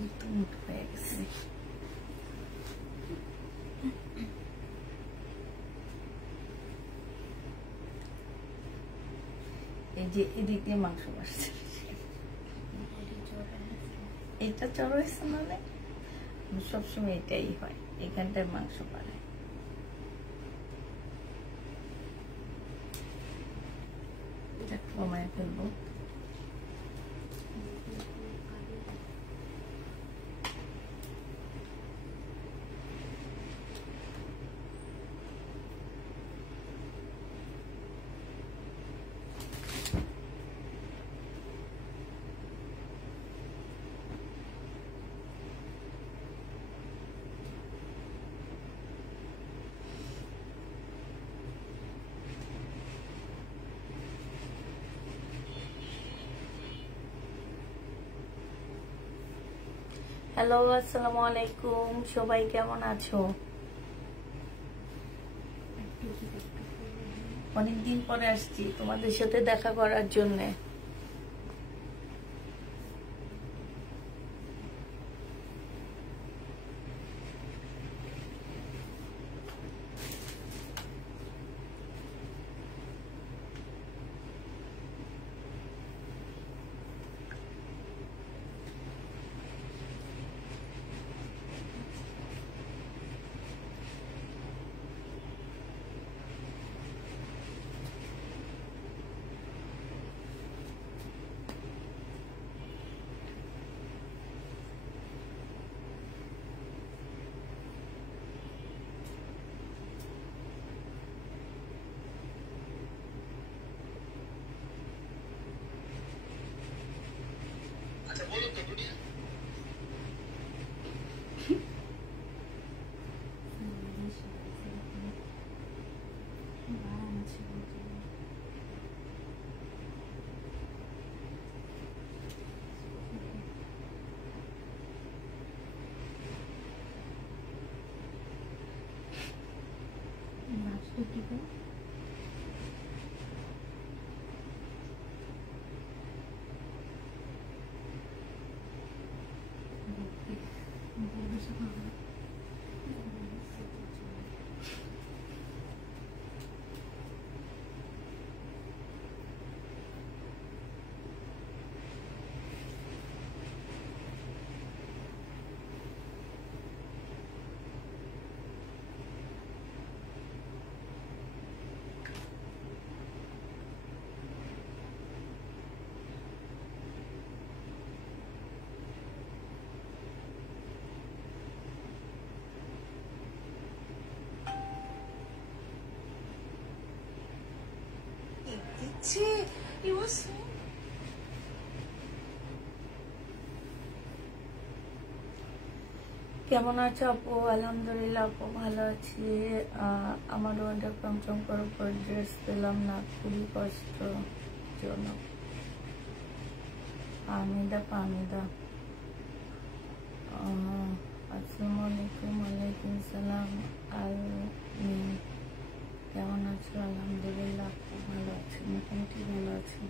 কিন্তু মুঠ হয়ে গেছে। এই যে এদিক দিয়ে মাংস বাড়ছে, এটা চড় হয়েছে মানে সবসময় এটাই হয়, এখানটায় মাংস বাড়ে। এটা কমায় ফেলবো। হ্যালো, আসসালামু আলাইকুম, সবাই কেমন আছো? অনেকদিন পরে আসছি তোমাদের সাথে দেখা করার জন্যে। কেমন আছো আপু? আলহামদুলিল্লাহ আপু ভালো আছি। আমারও অর্ডার কনফার্ম করার পর ড্রেস পেলাম না, খুবই কষ্টজনক। পামিদা আসসালামু আলাইকুম। ওয়ালাইকুম সালাম। কেমন আছো? আলহামদুলিল্লাহ আপু ভালো আছি, মোটামুটি ভালো আছি।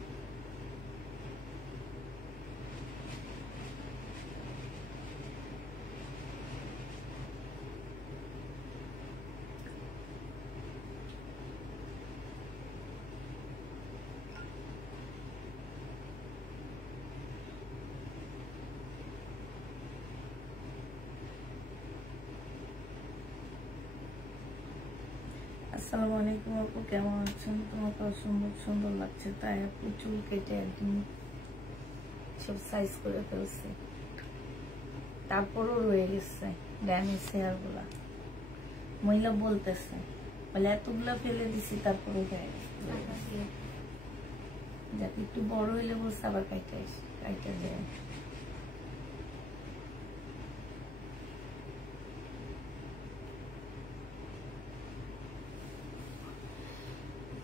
আসসালামু আলাইকুম আপু, কেমন আছেন? তোমাকে অসম্ভব সুন্দর লাগছে। তাই আপু চুল কেটে একদম সব সাইজ করে ফেলছে, তারপরও রয়ে গেছে ড্যামেজ হেয়ার গুলা। মহিলা বলতেছে বলে এতগুলা ফেলে দিছি তারপরও হয়ে গেছে। যাতে একটু বড় হইলে বলছে আবার কাইটা যায়।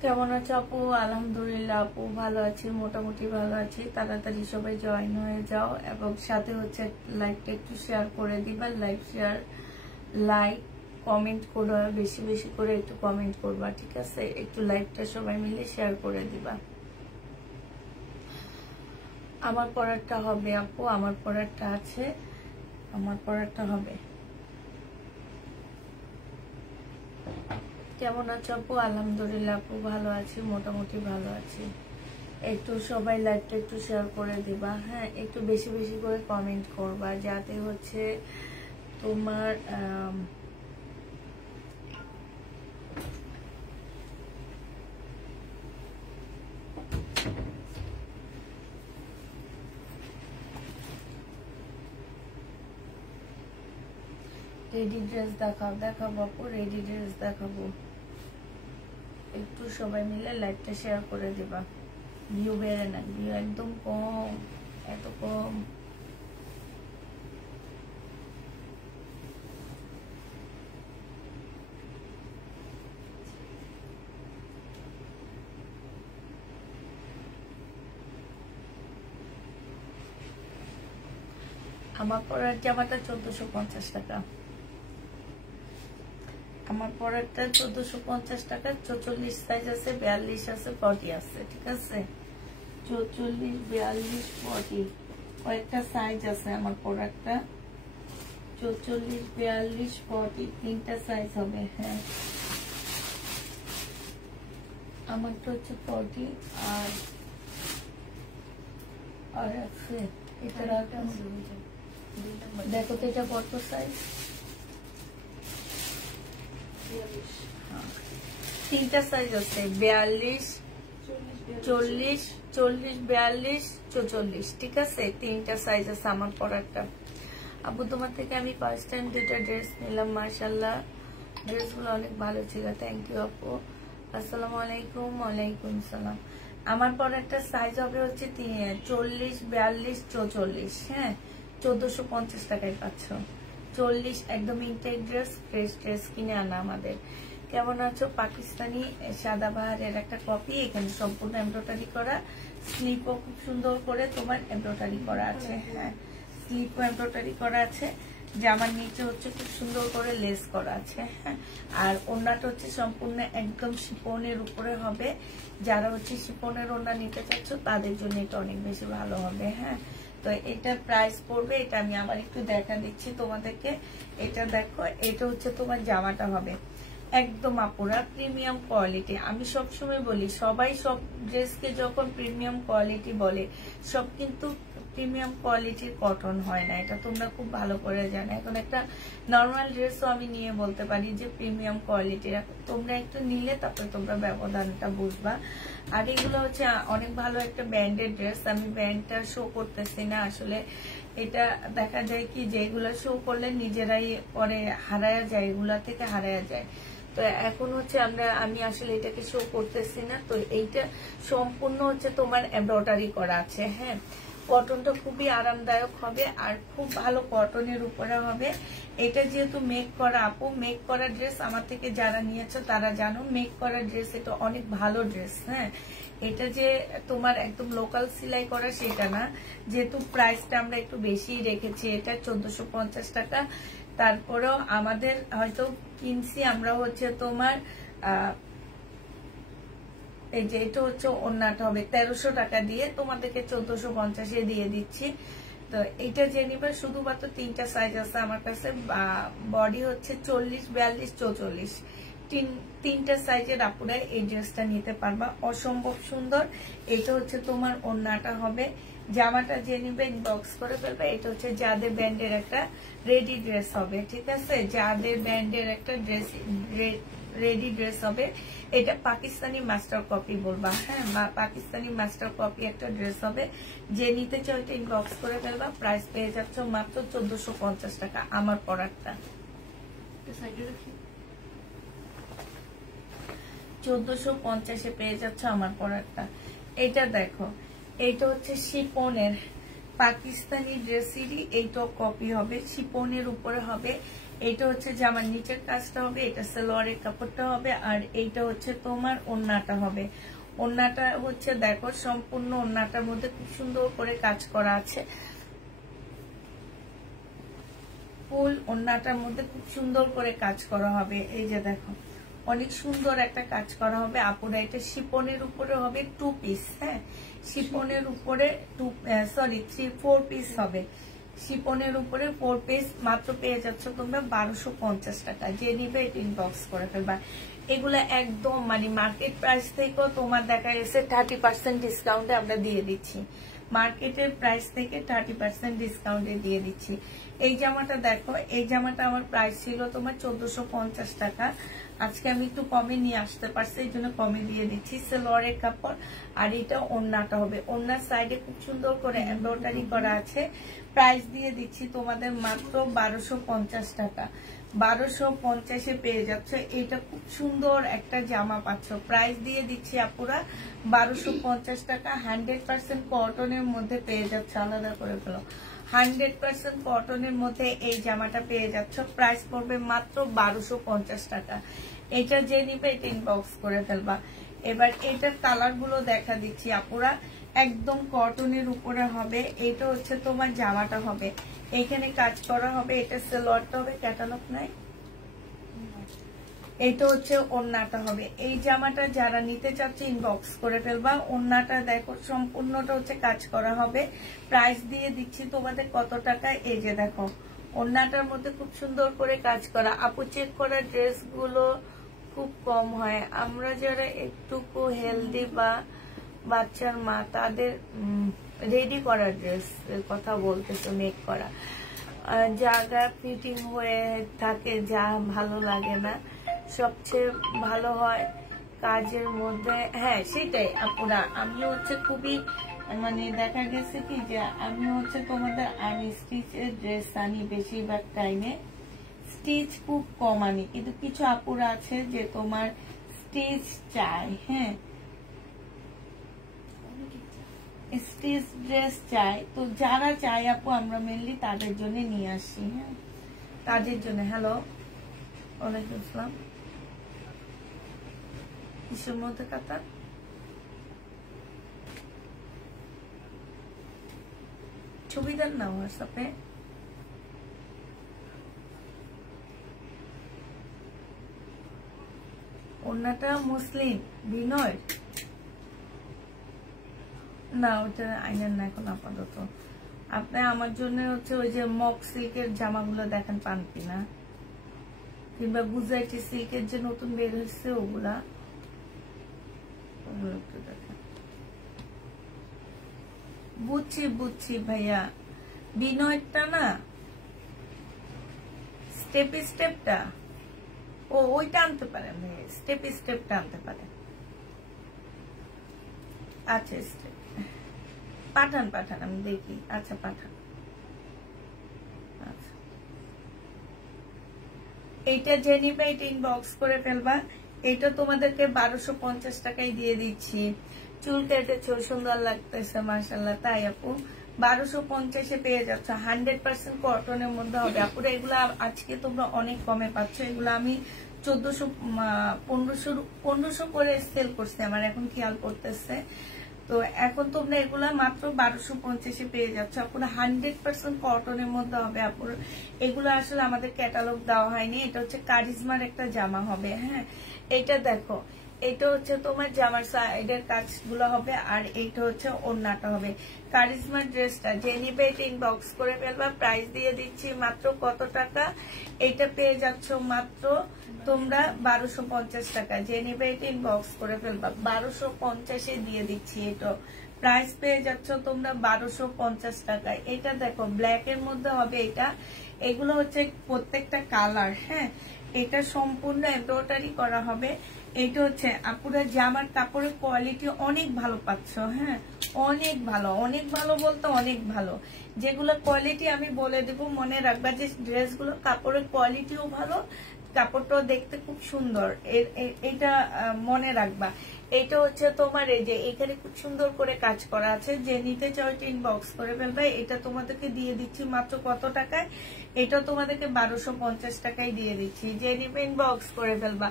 কেমন আছো আপু? আলহামদুলিল্লাহ আপু ভালো আছি, মোটামুটি ভালো আছি। তাড়াতাড়ি সবাই জয়েন হয়ে যাও এবং সাথে হচ্ছে লাইভটা একটু শেয়ার করে দিবা। লাইক কমেন্ট করো, বেশি বেশি করে একটু কমেন্ট করবা, ঠিক আছে? একটু লাইভটা সবাই মিলে শেয়ার করে দিবা। আমার পড়ারটা হবে আপু, আমার পড়ারটা আছে, আমার পরেরটা হবে। কেমন আছো আপু? আলহামদুলিল্লাহ আপু ভালো আছি, মোটামুটি ভালো আছি। একটু সবাই লাইভটা একটু শেয়ার করে দিবা, হ্যাঁ একটু বেশি বেশি করে কমেন্ট করবা, যাতে হচ্ছে তোমার রেডি ড্রেস দেখাবো আপু, রেডি ড্রেস দেখাবো। একটু সবাই মিলে লাইভটা শেয়ার করে দিবা। ভিউ বেড়ে না, ভিউ একদম কম, এত কম। আমার পরের জামাটা 1450 টাকা, আমার পরেরটা 1450 টাকা। 44 সাইজ আছে, 42 আছে, 40 আছে, ঠিক আছে। 44, 42, 40 কয়েকটা সাইজ আছে আমার পরেরটা। 44, 42, 40 তিনটা সাইজ হবে। হ্যাঁ আমারটা হচ্ছে 40 আর আছে এটা। দেখো তো এটা কত সাইজ? তিনটা সাইজ আছে, 42, 40, 40, 42, 44, ঠিক আছে। তিনটা সাইজ আছে আমার পরাটা। আপু তোমার থেকে আমি ফার্স্ট টাইম দুইটা ড্রেস নিলাম, মাশাআল্লাহ ড্রেসগুলো অনেক ভালো ছিল, থ্যাংক ইউ আপু। আসসালামু আলাইকুম। ওয়ালাইকুম সালাম। আমার পরাটা সাইজ হবে হচ্ছে 40, 42, 44, হ্যাঁ 1450 টাকায় পাচ্ছ। 40 একদম ইনটেক ড্রেস, ফ্রেশ ড্রেস কিনে আনা আমাদের। কেমন আছো? পাকিস্তানি সাদাবাহারের একটা কপি, এখানে সম্পূর্ণ এমব্রয়ডারি করা, স্লিপও খুব সুন্দর করে তোমার এমব্রয়ডারি করা আছে। হ্যাঁ স্লিপও এমব্রয়ডারি করা আছে। জামার নিচে হচ্ছে খুব সুন্দর করে লেস করা আছে। হ্যাঁ আর ওড়নাটা হচ্ছে সম্পূর্ণ একদম শিফনের উপরে হবে। যারা হচ্ছে শিফনের ওড়না নিতে চাচ্ছ তাদের জন্য এটা অনেক বেশি ভালো হবে। হ্যাঁ তো এটা প্রাইস পড়বে, এটা আমি আবার একটু দেখা দিচ্ছি তোমাদেরকে। এটা দেখো, এটা হচ্ছে তোমার জামাটা হবে একদম আপুরা প্রিমিয়াম কোয়ালিটি। আমি সবসময় বলি, সবাই সব ড্রেসকে যখন প্রিমিয়াম কোয়ালিটি বলে, সব কিন্তু প্রিমিয়াম কোয়ালিটির কটন হয় না, এটা তোমরা খুব ভালো করে জানো। এখন একটা নর্মাল ড্রেসও আমি নিয়ে বলতে পারি যে প্রিমিয়াম কোয়ালিটির, তোমরা একটু নিলে তারপরে তোমরা ব্যবধানটা বুঝবা। আর এগুলো হচ্ছে অনেক ভালো একটা ব্র্যান্ডের ড্রেস। আমি ব্র্যান্ডটা শো করতেছি না আসলে, এটা দেখা যায় কি যে এগুলো শো করলে নিজেরাই পরে হারায়া যায়, এগুলা থেকে হারায়া যায়। তো এখন হচ্ছে আমি আসলে এটাকে শো করতেছি না। তো এইটা সম্পূর্ণ হচ্ছে তোমার এমব্রয়ডারি করা আছে। হ্যাঁ কটনটা খুবই আরামদায়ক হবে আর খুব ভালো কটনের উপরে হবে। এটা যেহেতু মেক করা আপু, মেক করা ড্রেস আমার থেকে যারা নিয়েছো তারা জানো, মেক করা ড্রেস এটা অনেক ভালো ড্রেস। হ্যাঁ এটা যে তোমার একদম লোকাল সেলাই করা সেটা না, যেহেতু প্রাইসটা আমরা একটু বেশি রেখেছি, এটা 1450 টাকা। তারপরেও আমাদের হয়তো কিনছি আমরা হচ্ছে তোমার এই যে এটা হচ্ছে ওড়নাটা হবে 1300 টাকা দিয়ে, তোমাদেরকে 1450 দিয়ে দিচ্ছি। তো এটা যে নিবে শুধুমাত্র তিনটা সাইজ আছে আমার কাছে, বডি হচ্ছে 40, 42, 44 তিনটা সাইজের আপুরা এই ড্রেসটা নিতে পারবা, অসম্ভব সুন্দর। এটা হচ্ছে তোমার ওড়নাটা হবে। জামাটা যে নিবে ইনবক্স করে ফেলবে। এটা হচ্ছে যাদের ব্র্যান্ডের একটা রেডি ড্রেস হবে, ঠিক আছে, যাদের ব্র্যান্ডের একটা ড্রেস রেডি ড্রেস হবে। এটা পাকিস্তানি মাস্টার কপি বলবা, হ্যাঁ পাকিস্তানি মাস্টার কপি একটা ড্রেস হবে। যে নিতে চাও এটা ইনবক্স করে ফেলবা। প্রাইস পেয়ে যাচ্ছ মাত্র 1450 টাকা আমার পরারটা। 1450 পেয়ে যাচ্ছ আমার পরারটা। এটা দেখো, এইটা হচ্ছে শিপনের পাকিস্তানি ড্রেসেরই এইটা কপি হবে, শিপনের উপরে হবে। এইটা হচ্ছে জামার নিচের কাজটা হবে, এটা সালোয়ারের কাপড়টা হবে, আর এইটা হচ্ছে তোমার ওড়নাটা হবে। ওড়নাটা হচ্ছে দেখো সম্পূর্ণ ওড়নাটার মধ্যে খুব সুন্দর করে কাজ করা আছে। ফুল ওড়নাটার মধ্যে খুব সুন্দর করে কাজ করা হবে। এই যে দেখো অনেক সুন্দর একটা কাজ করা হবে আপুরা। এটা শিপনের উপরে হবে 2 পিস, হ্যাঁ শিপনের উপরে 4 পিস হবে। শিপনের উপরে 4 পিস মাত্র পেয়ে যাচ্ছ তোমরা 1250 টাকা। যে নিবে এটা ইনবক্স করে ফেলবা। এগুলো একদম মানে মার্কেট প্রাইস থেকেও তোমার দেখা গেছে 30% ডিসকাউন্টে আমরা দিয়ে দিচ্ছি। মার্কেটের প্রাইস থেকে 30% ডিসকাউন্টে দিয়ে দিচ্ছি। এই জামাটা দেখো, এই জামাটা আমার প্রাইস ছিল তোমার 1450 টাকা। আজকে আমি একটু কমে নিয়ে আসতে পারছি, এই জন্য কমে দিয়ে দিচ্ছি। সেলোয়ারের কাপড় আর এটা ওড়নাটা হবে। ওড়নার সাইডে খুব সুন্দর করে এমব্রয়ডারি করা আছে। প্রাইস দিয়ে দিচ্ছি তোমাদের মাত্র 1250 টাকা। 1250-এ পেয়ে যাচ্ছে। এটা খুব সুন্দর একটা জামা পাচ্ছ। প্রাইস দিয়ে দিচ্ছি আপুরা 1250 টাকা। 100% কটনের মধ্যে পেয়ে যাচ্ছে। আলাদা করে ফেলো, 100% কটনের মধ্যে এই জামাটা পেয়ে যাচ্ছ। প্রাইস পড়বে মাত্র 1250 টাকা। এটা যে নিবে এটা ইনবক্স করে ফেলবা। এবার এটার কালার গুলো দেখা দিচ্ছি আপুরা। একদম কটনের উপরে হবে। এটা হচ্ছে তোমার জামাটা হবে, এখানে কাজ করা হবে। এটা সেলোয়ারটা হবে, ক্যাটালগ নাই। এটা হচ্ছে ওড়নাটা হবে। এই জামাটা যারা নিতে চাচ্ছে ইনবক্স করে ফেলবা। ওড়নাটা দেখো সম্পূর্ণটা হচ্ছে কাজ করা হবে। প্রাইস দিয়ে দিচ্ছি তোমাদের কত টাকা। এই যে দেখো ওড়নাটার মধ্যে খুব সুন্দর করে কাজ করা। আপু চেক করা ড্রেস গুলো খুব কম হয়। আমরা যারা একটুকু হেলদি বা বাচ্চার মা তাদের রেডি করা ড্রেস কথা বলতেছো, মেক করা জায়গা ফিটিং হয়ে থাকে, যা ভালো লাগে না। সবচেয়ে ভালো হয় কাজের মধ্যে। হ্যাঁ সেটাই আপুরা। আমি হচ্ছে খুবই মানে দেখা গেছে কি যে আমি হচ্ছে তোমাদের আনস্টিচের ড্রেস আনি বেশিরভাগ টাইমে। স্টিচ খুব কম আনি, কিন্তু কিছু আপুরা আছে যে তোমার স্টিচ চাই। হ্যাঁ স্টিচ ড্রেস চাই, তো যারা চাই আপু আমরা মেনলি তাদের জন্য নিয়ে আসি। হ্যাঁ তাদের জন্য। হ্যালো ওয়ালাইকুম আসসালাম। কিসের মধ্যে কাতার? ছবি দেন না হোয়াটসঅ্যাপে। ওনাটা মুসলিম বিনয় না, ওটা আইনার না এখন আপাতত। আপনি আমার জন্য হচ্ছে ওই যে মক সিল্কের জামাগুলো দেখেন পান কিনা, কিংবা গুজরাটি সিল্কের যে নতুন বের হয়েছে ওগুলা একটু দেখেন। বুঝছি বুঝছি ভাইয়া, বিনয়টা না স্টেপটা ও ওইটা আনতে পারেন ভাইয়া, স্টেপটা আনতে পারেন। আচ্ছা পাঠান আমি দেখি। আচ্ছা পাঠান। আচ্ছা এইটা যে নিবে এটা ইনবক্স করে ফেলবা। এটা তোমাদেরকে 1250 টাকায় দিয়ে দিচ্ছি। চুল কেটেছ সুন্দর লাগতেছে মাশাআল্লাহ। তাই আপু 1250-এ পেয়ে যাচ্ছ। 100% কটনের মধ্যে হবে আপুরা। এগুলা আজকে তোমরা অনেক কমে পাচ্ছ। এগুলো আমি 1400 করে সেল করছি, আমার এখন খেয়াল করতেছে। তো এখন তোমরা এগুলা মাত্র 1250-এ পেয়ে যাচ্ছ আপুরা। 100% কটনের মধ্যে হবে আপুরা। এগুলো আসলে আমাদের ক্যাটালগ দেওয়া হয়নি। এটা হচ্ছে কারিজমার একটা জামা হবে। হ্যাঁ এটা দেখো, এটা হচ্ছে তোমার জামার সাইডের কাজগুলো হবে, আর এইটা হচ্ছে ওড়নাটা হবে। কারিজমার ড্রেসটা যে নিবে এটা ইনবক্স করে ফেলবা। প্রাইস দিয়ে দিচ্ছি মাত্র কত টাকা। এটা পেয়ে যাচ্ছ মাত্র তোমরা 1250 টাকা। যে নিবে এটা ইনবক্স করে ফেলবা। 1250-এ দিয়ে দিচ্ছি। এটা প্রাইস পেয়ে যাচ্ছ তোমরা 1250 টাকায়। এটা দেখো ব্ল্যাক এর মধ্যে হবে। এটা এগুলো হচ্ছে প্রত্যেকটা কালার। হ্যাঁ এটা সম্পূর্ণ এমব্রয়ডারি করা হবে। এটা হচ্ছে আপুরা জামার কাপড়ের কোয়ালিটি অনেক ভালো পাচ্ছ। হ্যাঁ অনেক ভালো বলতে অনেক ভালো। যেগুলো কোয়ালিটি আমি বলে দেবো, মনে রাখবা যে ড্রেসগুলো কাপড়ের কোয়ালিটিও ভালো, কাপড়টাও দেখতে খুব সুন্দর। এটা মনে রাখবা। এটা হচ্ছে তোমার এই যে এখানে খুব সুন্দর করে কাজ করা আছে। যে নিতে চাও এটা ইনবক্স করে ফেলবে। এটা তোমাদেরকে দিয়ে দিচ্ছি মাত্র কত টাকায়। এটা তোমাদেরকে 1250 টাকায় দিয়ে দিচ্ছি। যে নিবে ইনবক্স করে ফেলবা।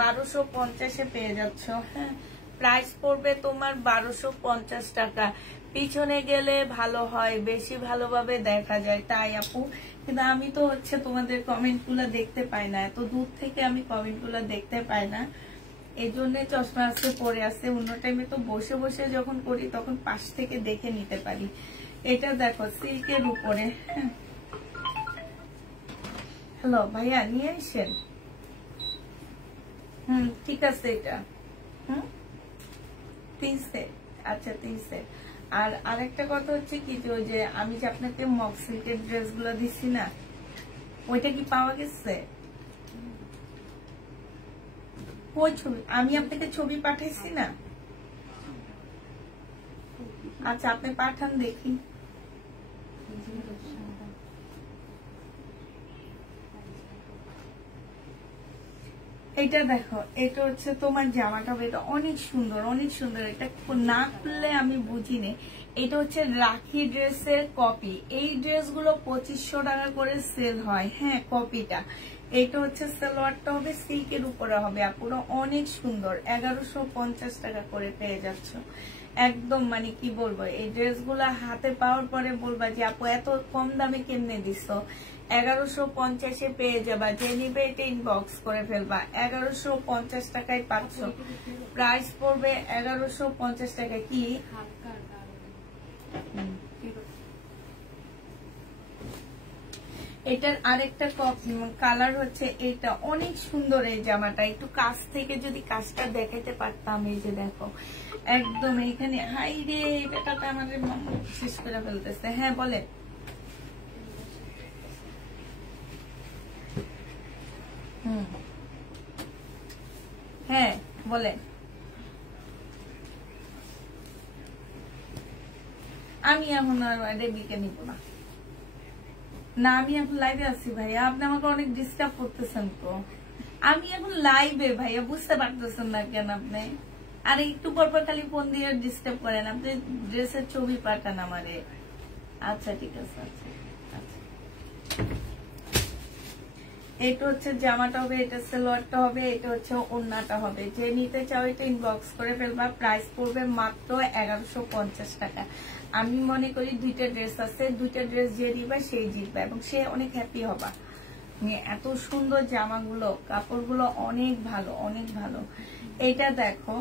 1250-এ পেয়ে যাচ্ছ। হ্যাঁ প্রাইস পড়বে তোমার 1250 টাকা। পিছনে গেলে ভালো হয়, বেশি ভালোভাবে দেখা যায়। তাই আপু, কিন্তু আমি তো হচ্ছে তোমাদের কমেন্ট গুলা দেখতে পাই না, এত দূর থেকে আমি কমেন্ট গুলা দেখতে পাই না। এই জন্য চশমা আজকে পরে আসছে। অন্য টাইমে তো বসে বসে যখন করি তখন পাশ থেকে দেখে নিতে পারি, এটা দেখো সিল্কের উপরে। হ্যালো ভাইয়া নিয়ে আসেন। ঠিক আছে এটা 3 সেট। আচ্ছা 3 সেট। আর আরেকটা কথা হচ্ছে কি যে ওই যে আমি যে আপনাকে মক সিল্কের ড্রেস গুলো দিচ্ছি না, ওইটা কি পাওয়া গেছে? ওই ছবি আমি আপনাকে ছবি পাঠাইছি না? আচ্ছা আপনি পাঠান দেখি। এটা দেখো, এটা হচ্ছে তোমার জামাটা, এটা অনেক সুন্দর, অনেক সুন্দর। এটা না খুললে আমি বুঝিনি। এটা হচ্ছে রাখি ড্রেসের কপি। এই ড্রেসগুলো 2500 টাকা করে সেল হয়। হ্যাঁ কপিটা। এটা হচ্ছে সালোয়ারটা হবে সিল্কের উপরে হবে, আপুরা অনেক সুন্দর। 1150 টাকা করে পেয়ে যাচ্ছ। একদম মানে কি বলবো, এই ড্রেসগুলো হাতে পাওয়ার পরে বলবা যে আপু এত কম দামে কেমনে দিচ্ছ। 1150-এ পেয়ে যাবা। যে নিবে এটা ইনবক্স করে ফেলবা। 1150 টাকায় পাচ্ছ। প্রাইস পড়বে 1150 টাকা। কি এটার আরেকটা কালার হচ্ছে এটা, অনেক সুন্দর এই জামাটা। একটু কাছ থেকে যদি কাজটা দেখাতে পারতাম। এই যে দেখো একদম এখানে হাই রে, এটাতে আমাদের শেষ করে ফেলতেছে। হ্যাঁ বলে হ্যাঁ বলে আমি এখন আর রেবিকে নিব না। না আমি এখন লাইভে আছি ভাইয়া, আপনি আমাকে অনেক ডিস্টার্ব করতেছেন তো। আমি এখন লাইভে ভাইয়া, বুঝতে পারতেছেন না কেন আপনি? আর একটু পর খালি ফোন দিয়ে ডিস্টার্ব করেন। আপনি ড্রেসের ছবি পাঠান আমারে। আচ্ছা ঠিক আছে। আচ্ছা আচ্ছা, এটা হচ্ছে জামাটা হবে, এটা সালোয়ারটা হবে, এটা হচ্ছে ওড়নাটা হবে। যে নিতে চাও এটা ইনবক্স করে ফেলবা। প্রাইস পড়বে মাত্র 1150 টাকা। আমি মনে করি দুইটা ড্রেস আছে, দুইটা ড্রেস যে দিবা সেই জিতবে এবং সে অনেক হ্যাপি হবা। এত সুন্দর জামাগুলো, কাপড়গুলো অনেক ভালো, অনেক ভালো। এটা দেখো,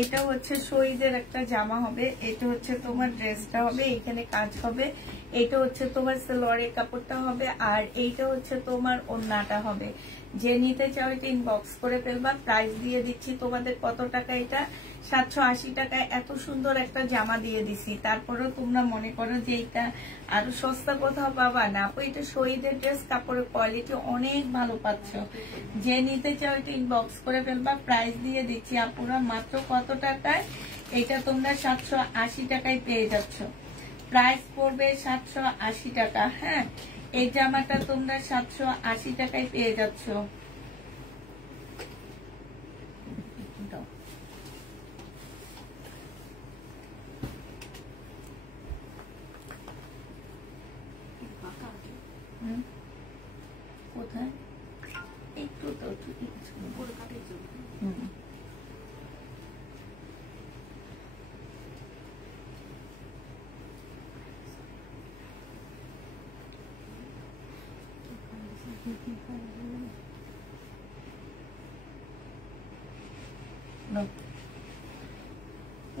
এটা হচ্ছে শহীদের একটা জামা হবে। এটা হচ্ছে তোমার ড্রেসটা হবে, এখানে কাজ হবে। এটা হচ্ছে তোমার সালোয়ারের কাপড়টা হবে, আর এইটা হচ্ছে তোমার ওড়নাটা হবে। যে নিতে চাও এটা ইনবক্স করে ফেলবা। প্রাইস দিয়ে দিচ্ছি তোমাদের কত টাকা, এটা 780 টাকায় এত সুন্দর একটা জামা দিয়ে দিছি। তারপরেও তোমরা মনে করো যে এটা আরো সস্তা কোথাও পাবা না। আপু এটা শহীদের ড্রেস, কাপড়ের কোয়ালিটি অনেক ভালো পাচ্ছ। যে নিতে চাও এটা ইনবক্স করে ফেলবা। প্রাইস দিয়ে দিচ্ছি আপুরা মাত্র কত টাকায়, এটা তোমরা 780 টাকায় পেয়ে যাচ্ছ। প্রাইস পড়বে 780 টাকা। হ্যাঁ এই জামাটা তোমরা 780 টাকায় পেয়ে যাচ্ছ। কোথায় একটু তো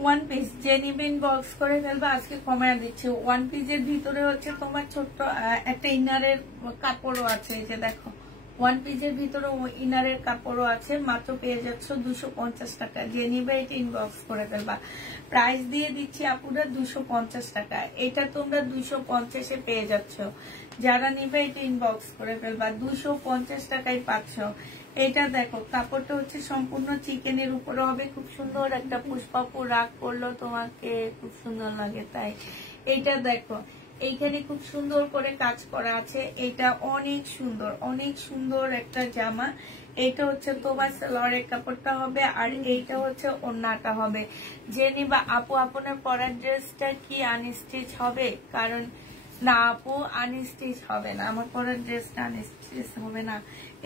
ওয়ান পিস যে নিবে ইনবক্স করে ফেলবা। আজকে কমায় দিচ্ছে। ওয়ান পিসের ভিতরে হচ্ছে তোমার ছোট্ট একটা ইনারের কাপড়ও আছে। এই যে দেখো ওয়ান পিসের ভিতরে ইনারের কাপড়ও আছে। মাত্র পেয়ে যাচ্ছ 250 টাকা। যে নিবে এটা ইনবক্স করে ফেলবা। প্রাইস দিয়ে দিচ্ছি আপুরা 250 টাকা। এটা তোমরা 250-এ পেয়ে যাচ্ছ। যারা নিবে এটা ইনবক্স করে ফেলবা। 250 টাকায় পাচ্ছ। এটা দেখো কাপড়টা হচ্ছে সম্পূর্ণ চিকেনের উপরে হবে। খুব সুন্দর একটা পুষ্পাপু রাগ করলো তোমাকে, খুব সুন্দর লাগে তাই। এটা দেখো এইখানে খুব সুন্দর করে কাজ করা আছে। এটা অনেক সুন্দর, অনেক সুন্দর একটা জামা। এটা হচ্ছে তোমার সালোয়ারের কাপড়টা হবে, আর এইটা হচ্ছে ওড়নাটা হবে। যে নিবা আপু আপনার পরার ড্রেসটা কি আনস্টিচ হবে? কারণ না আপু আনস্টিচ হবে না, আমার পরার ড্রেসটা আনস্টিচ হবে না।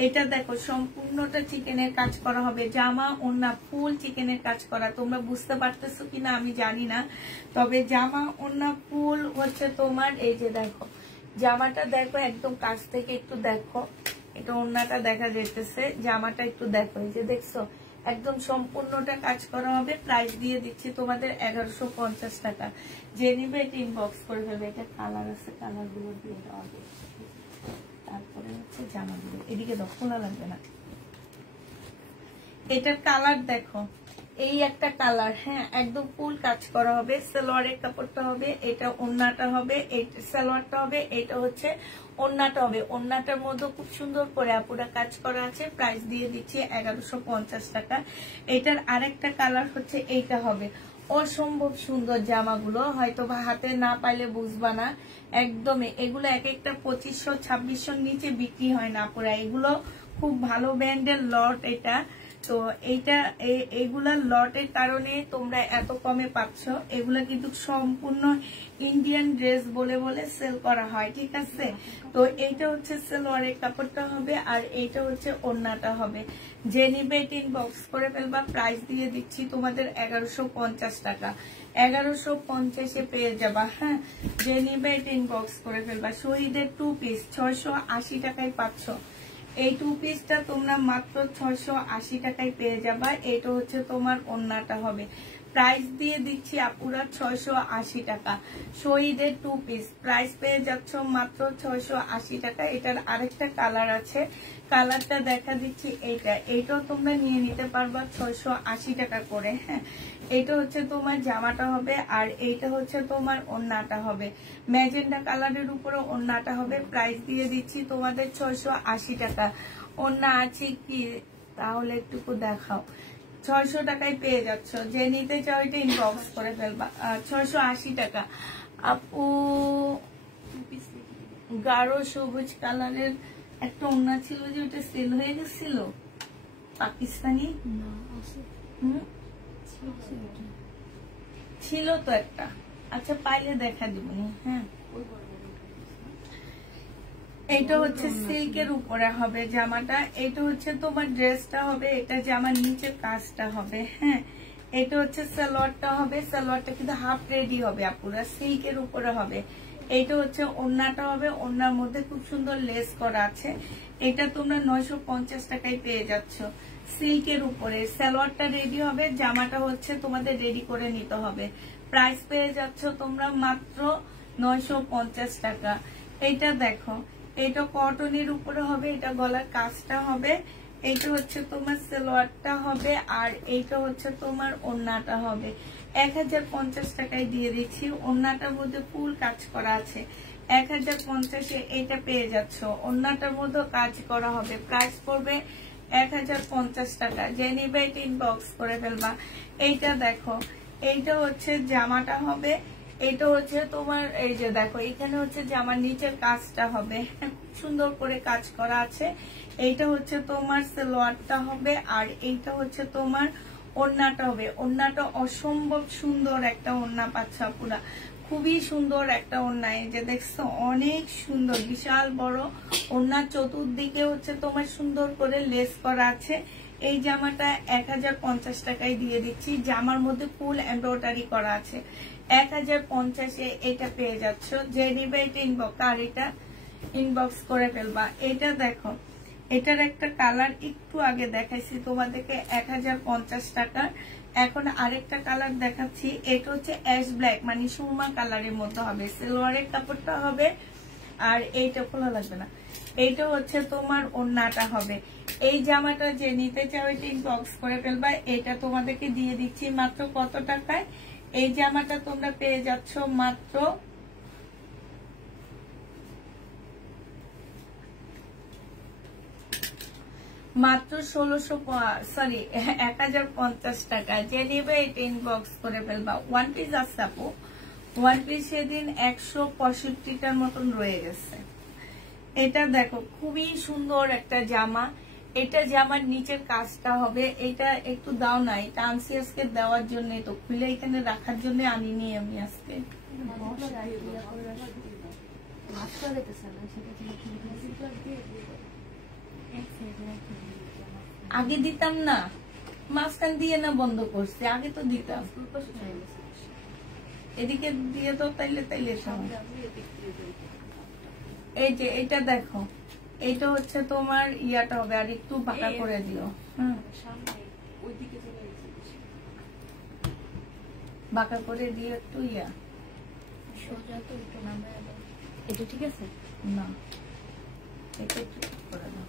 এটা দেখো সম্পূর্ণটা চিকেনের কাজ করা হবে। জামা ওড়না ফুল চিকেনের কাজ করা। তোমরা বুঝতে পারতেছো কিনা আমি জানি না, তবে জামা ওড়না ফুল হচ্ছে তোমার। এই যে দেখো জামাটা দেখো একদম কাছ থেকে একটু দেখো, এটা ওড়নাটা দেখা যাইতেছে। জামাটা একটু দেখো, এই যে দেখছো একদম সম্পূর্ণটা কাজ করা হবে। প্রাইস দিয়ে দিচ্ছি তোমাদের 1150 টাকা। যে নিবে এটা ইনবক্স করে ফেলবে। এটা কালার আছে, কালার গুলো দিয়ে দেওয়া হবে। তারপরে হচ্ছে জামাগুলো এদিকে দাও, খোলা লাগবে না। এটার কালার দেখো, এই একটা কালার, হ্যাঁ একদম ফুল কাজ করা হবে। সালোয়ারের কাপড়টা হবে, এটা ওড়নাটা হবে, এটা সালোয়ারটা হবে, এটা হচ্ছে ওড়নাটা হবে। ওড়নাটার মধ্যে খুব সুন্দর করে আপুরা কাজ করা আছে। প্রাইস দিয়ে দিচ্ছি 1150 টাকা। এটার আরেকটা কালার হচ্ছে এইটা হবে। অসম্ভব সুন্দর জামাগুলো, হয়তো বা হাতে না পাইলে বুঝবা না। একদমই এগুলো এক একটা 2500 2600 নিচে বিক্রি হয় না আপুরা। এগুলো খুব ভালো ব্র্যান্ডের লট এটা। তো এইগুলা লটের কারণে তোমরা এত কমে পাচ্ছ। এগুলা কিন্তু সম্পূর্ণ ইন্ডিয়ান ড্রেস বলে বলে সেল করা হয়, ঠিক আছে। তো এইটা হচ্ছে সালোয়ারের কাপড়টা হবে, আর এইটা হচ্ছে ওড়নাটা হবে। যে নিবে এটা ইনবক্স করে ফেলবা। প্রাইস দিয়ে দিচ্ছি তোমাদের 1150 টাকা। 1150-এ পেয়ে যাবা, হ্যাঁ। যে নিবে এটা ইনবক্স করে ফেলবা। শহীদের 2 পিস 680 টাকায় পাচ্ছ। এই 2 পিসটা তোমরা মাত্র 680 টাকায় পেয়ে যাবা। এটা হচ্ছে তোমার ওড়নাটা হবে। প্রাইস দিয়ে দিচ্ছি আপুরা 680 টাকা। শহীদের 2 পিস প্রাইস পেয়ে যাচ্ছ মাত্র 680 টাকা। এটার আরেকটা কালার আছে, কালারটা দেখা দিচ্ছি। এইটাও তোমরা নিয়ে নিতে পারবা 680 টাকা করে, হ্যাঁ। এটা হচ্ছে তোমার জামাটা হবে, আর এইটা হচ্ছে তোমার ওড়নাটা হবে। ম্যাজেন্ডা কালারের উপরে ওড়নাটা হবে। প্রাইস দিয়ে দিচ্ছি তোমাদের 680 টাকা। ওড়না আছে কি তাহলে একটুকু দেখাও। 600 টাকায় পেয়ে যাচ্ছ। যে নিতে চাও এটা ইনবক্স করে ফেলবা। 680 টাকা। আপু গাঢ় সবুজ কালারের একটা ওড়না ছিল যে ওটা সেল হয়ে গেছিল, পাকিস্তানি ছিল তো একটা। আচ্ছা পাইলে দেখা দিবনি, হ্যাঁ। এটা হচ্ছে সিল্কের উপরে হবে জামাটা। এটা হচ্ছে তোমার ড্রেসটা হবে, এটা জামার নিচের কাজটা হবে, হ্যাঁ। এটা হচ্ছে সালোয়ারটা হবে। সালোয়ারটা কিন্তু হাফ রেডি হবে আপুরা, সিল্কের উপরে হবে। এটা হচ্ছে ওড়নাটা হবে। ওড়নার মধ্যে খুব সুন্দর লেস করা আছে। এটা তোমরা 950 টাকায় পেয়ে যাচ্ছ সিল্কের উপরে। সালোয়ারটা রেডি হবে, জামাটা হচ্ছে তোমাদের রেডি করে নিতে হবে। প্রাইস পেয়ে যাচ্ছ তোমরা মাত্র 950 টাকা। এটা দেখো, এটা কটনের উপরে হবে, এটা গলার কাজটা হবে। এইটা হচ্ছে তোমার সালোয়ারটা হবে, আর এইটা হচ্ছে তোমার ওড়নাটা হবে। 1050 টাকায় দিয়ে দিচ্ছি। ওড়নাটার মধ্যে ফুল কাজ করা আছে। 1050-এ এটা পেয়ে যাচ্ছ। ওড়নাটার মধ্যে কাজ করা হবে। প্রাইস পড়বে 1050 টাকা। যে নিবে এটা ইনবক্স করে ফেলবা। এইটা দেখো, এইটা হচ্ছে জামাটা হবে। এটা হচ্ছে তোমার, এই যে দেখো এখানে হচ্ছে জামার নিচের কাজটা হবে, খুব সুন্দর করে কাজ করা আছে। এইটা হচ্ছে তোমার সালোয়ারটা হবে, আর এইটা হচ্ছে তোমার ওড়নাটা হবে। ওড়নাটা অসম্ভব সুন্দর একটা ওড়না পাচ্ছ পুরা, খুবই সুন্দর একটা ওড়না। এই যে দেখছো অনেক সুন্দর, বিশাল বড় ওড়না। চতুর্দিকে হচ্ছে তোমার সুন্দর করে লেস করা আছে। এই জামাটা 1050 টাকায় দিয়ে দিচ্ছি। জামার মধ্যে ফুল এমব্রয়ডারি করা আছে। 1050-এ এটা পেয়ে যাচ্ছ। যে নিবে এটা ইনবক্স, আর এটা ইনবক্স করে ফেলবা। এটা দেখো, এটার একটা কালার একটু আগে দেখাইছি তোমাদেরকে 1050 টাকার। এখন আরেকটা কালার দেখাচ্ছি। এটা হচ্ছে অ্যাশ ব্ল্যাক, মানে সুরমা কালারের মধ্যে হবে। সালোয়ারের কাপড়টা হবে, আর এইটা খোলা লাগবে না। এইটা হচ্ছে তোমার ওড়নাটা হবে। এই জামাটা যে নিতে চাও এটা ইনবক্স করে ফেলবা। এটা তোমাদেরকে দিয়ে দিচ্ছি মাত্র কত টাকায়? এই জামাটা তোমরা পেয়ে যাচ্ছ মাত্র 1050 টাকা। যে নিবে এটা ইনবক্স করে ফেলবা। ওয়ান পিস আছে আপু, ওয়ান পিস সেদিন 165টার মতন রয়ে গেছে। এটা দেখো খুবই সুন্দর একটা জামা। এটা জামার নিচের কাজটা হবে। এটা একটু দাও না, এটা আনসি আজকে দেওয়ার জন্য, তো খুলে এখানে রাখার জন্য আনিনি আমি আজকে। আগে দিতাম না, মাঝখান দিয়ে না বন্ধ করছে, আগে তো দিতাম। এদিকে দিয়ে তো তাইলে এই যে এটা দেখো, এইটা হচ্ছে তোমার ইয়াটা হবে, আর একটু বাঁকা করে দিও। বাঁকা করে দিয়ে একটু সোজা তো একটু নামে এটা ঠিক আছে না, এটা একটু ঠিক করে দাও,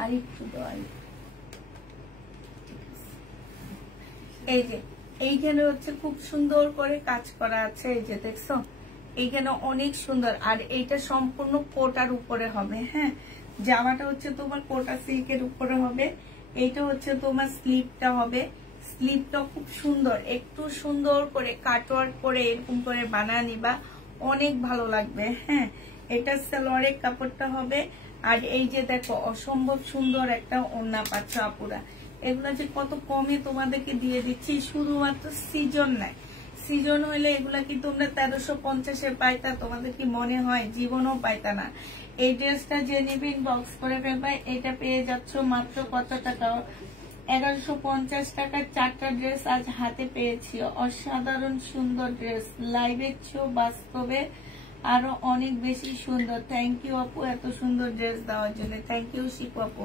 আর একটু দাও। এই যে এইখানে হচ্ছে খুব সুন্দর করে কাজ করা আছে, এই যে দেখছো এইখানে অনেক সুন্দর। আর এইটা সম্পূর্ণ কোটার উপরে হবে। হ্যাঁ, জামাটা হচ্ছে তোমার কোটা সিল্কের উপরে হবে। এইটা হচ্ছে তোমার স্লিপটা হবে, স্লিপটা খুব সুন্দর, একটু সুন্দর করে কাটওয়ার্ক করে এরকম করে বানায় নিবা, অনেক ভালো লাগবে। হ্যাঁ, এটা সালোয়ারের কাপড়টা হবে। আর এই যে দেখো অসম্ভব সুন্দর একটা ওড়না পাচ্ছ আপুরা। এগুলো যে কত কমে তোমাদেরকে দিয়ে দিচ্ছি, শুধুমাত্র সিজন নাই, সিজন হইলে এগুলা কি তোমরা 1350-এ পাইতা? তোমাদের কি মনে হয়? জীবনও পাইতা না। এই ড্রেসটা যে নিবে ইনবক্স করে ফেলবা। এটা পেয়ে যাচ্ছ মাত্র কত টাকা? 1150 টাকার 4টা ড্রেস আজ হাতে পেয়েছি। অসাধারণ সুন্দর ড্রেস, লাইভের চেয়েও বাস্তবে আরো অনেক বেশি সুন্দর। থ্যাংক ইউ আপু এত সুন্দর ড্রেস দেওয়ার জন্য, থ্যাংক ইউ শিপু আপু।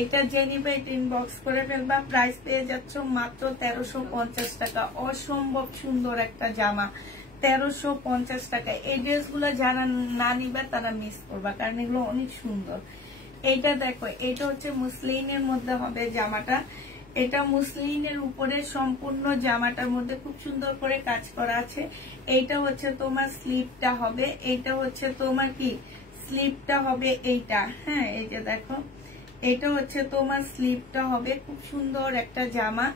এটা যে নিবে এটা ইনবক্স করে ফেলবা। প্রাইস পেয়ে যাচ্ছ মাত্র 1350 টাকা। অসম্ভব সুন্দর একটা জামা, 1350 টাকা। এই ড্রেসগুলো যারা না নিবে তারা মিস করবা, কারণ এগুলো অনেক সুন্দর। এইটা দেখো, এটা হচ্ছে মুসলিনের মধ্যে হবে জামাটা। এটা মুসলিনের উপরে সম্পূর্ণ জামাটার মধ্যে খুব সুন্দর করে কাজ করা আছে। এইটা হচ্ছে তোমার স্লিপটা হবে, এইটা হচ্ছে তোমার কি স্লিপটা হবে এইটা। হ্যাঁ, এই যে দেখো এটা হচ্ছে তোমার স্লিপটা হবে, খুব সুন্দর একটা জামা।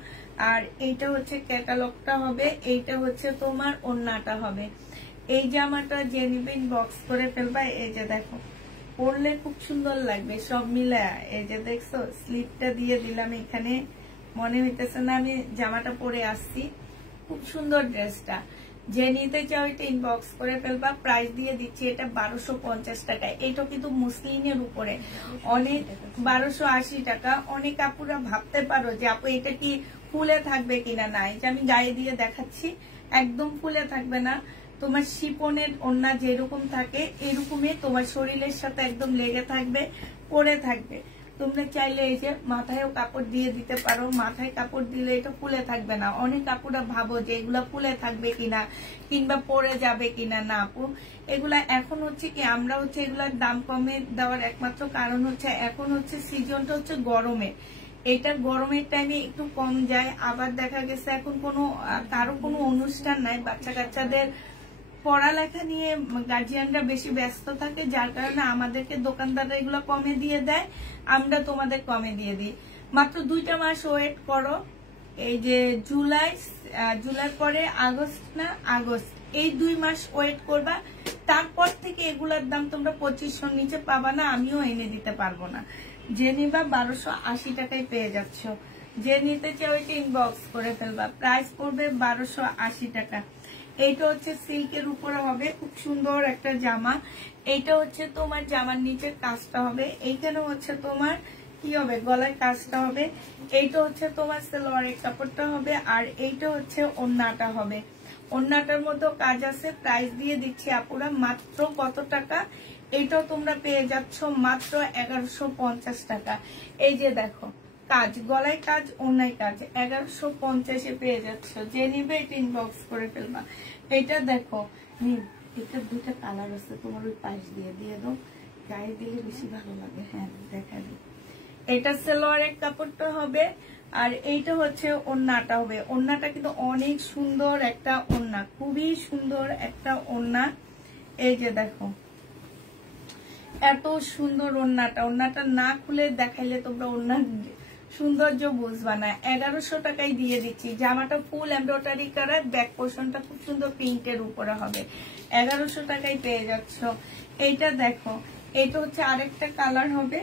আর এইটা হচ্ছে ক্যাটালগটা হবে, এইটা হচ্ছে তোমার ওড়নাটা হবে। এই জামাটা যে নিবে ইনবক্স করে ফেলবা। এই যে দেখো পরলে খুব সুন্দর লাগবে সব মিলে। এই যে দেখছো স্লিপটা দিয়ে দিলাম এখানে, মনে হইতেছে না আমি জামাটা পরে আসছি। খুব সুন্দর ড্রেসটা, যে নিতে চাও এটা ইনবক্স করে ফেলবা। প্রাইস দিয়ে দিচ্ছি এটা 1250 টাকা। এটা কিন্তু মুসলিনের উপরে, অনেক 1280 টাকা। অনেক আপুরা ভাবতে পারো যে আপু এটা কি ফুলে থাকবে কিনা। না, এটা আমি গায়ে দিয়ে দেখাচ্ছি, একদম ফুলে থাকবে না। তোমার শিপনের ওড়না যেরকম থাকে এরকমই তোমার শরীরের সাথে একদম লেগে থাকবে, পরে থাকবে। তোমরা চাইলে এই যে মাথায়ও কাপড় দিয়ে দিতে পারো, মাথায় কাপড় দিলে এটা ফুলে থাকবে না। অনেক কাপড়া ভাবো যে এগুলা ফুলে থাকবে কিনা কিংবা পরে যাবে কিনা। না আপু, এগুলা এখন হচ্ছে কি আমরা হচ্ছে এগুলার দাম কমে দেওয়ার একমাত্র কারণ হচ্ছে এখন হচ্ছে সিজনটা হচ্ছে গরমে, এটা গরমের টাইমে একটু কম যায়। আবার দেখা গেছে এখন কারো কোনো অনুষ্ঠান নাই, বাচ্চা কাচ্চাদের পড়ালেখা নিয়ে গার্জিয়ানরা বেশি ব্যস্ত থাকে, যার কারণে আমাদেরকে দোকানদাররা এগুলো কমে দিয়ে দেয়, আমরা তোমাদের কমে দিয়ে দিই। মাত্র 2টা মাস ওয়েট করো। এই যে জুলাই পরে আগস্ট, না আগস্ট, এই 2 মাস ওয়েট করবা। তারপর থেকে এগুলার দাম তোমরা 2500 নিচে পাবা না, আমিও এনে দিতে পারবো না। যে নিবা 1280 টাকায় পেয়ে যাচ্ছ। যে নিতে চাও ওইটা ইনবক্স করে ফেলবা। প্রাইস পড়বে 1280 টাকা। এইটা হচ্ছে সিল্কের উপরে হবে, খুব সুন্দর একটা জামা। এইটা হচ্ছে তোমার জামার নিচের কাজটা হবে, এইখানে হচ্ছে তোমার কি হবে গলায় কাজটা হবে। এইটা হচ্ছে তোমার সালোয়ারের কাপড়টা হবে। আর এইটা হচ্ছে ওড়নাটা হবে, ওড়নাটার মধ্যেও কাজ আছে। প্রাইস দিয়ে দিচ্ছি আপুরা মাত্র কত টাকা? এইটাও তোমরা পেয়ে যাচ্ছ মাত্র 1150 টাকা। এই যে দেখো কাজ, গলায় কাজ, ওড়নায় কাজ, 1150-এ পেয়ে যাচ্ছ। যে নিবে এটা ইনবক্স করে ফেলবা। এটা দেখো এটা 2টা কালার আছে, তোমার ওই পাশ দিয়ে দাও, গায়ে দিলে বেশি ভালো লাগে। হ্যাঁ দেখা দিই। এটা সালোয়ারের কাপড়টা হবে। আর এইটা হচ্ছে ওড়নাটা হবে। ওড়নাটা কিন্তু অনেক সুন্দর একটা ওড়না, খুবই সুন্দর একটা ওড়না। এই যে দেখো এত সুন্দর ওড়নাটা না খুলে দেখাইলে তোমরা ওড়নার সৌন্দর্য বুঝবা না। 1100 টাকায় দিয়ে দিচ্ছি। জামাটা ফুল এমব্রয়ডারি করা, ব্যাক পোর্শনটা খুব সুন্দর প্রিন্টের উপরে হবে। 1100 টাকায় পেয়ে যাচ্ছ। এইটা দেখো, এটা হচ্ছে আরেকটা কালার হবে।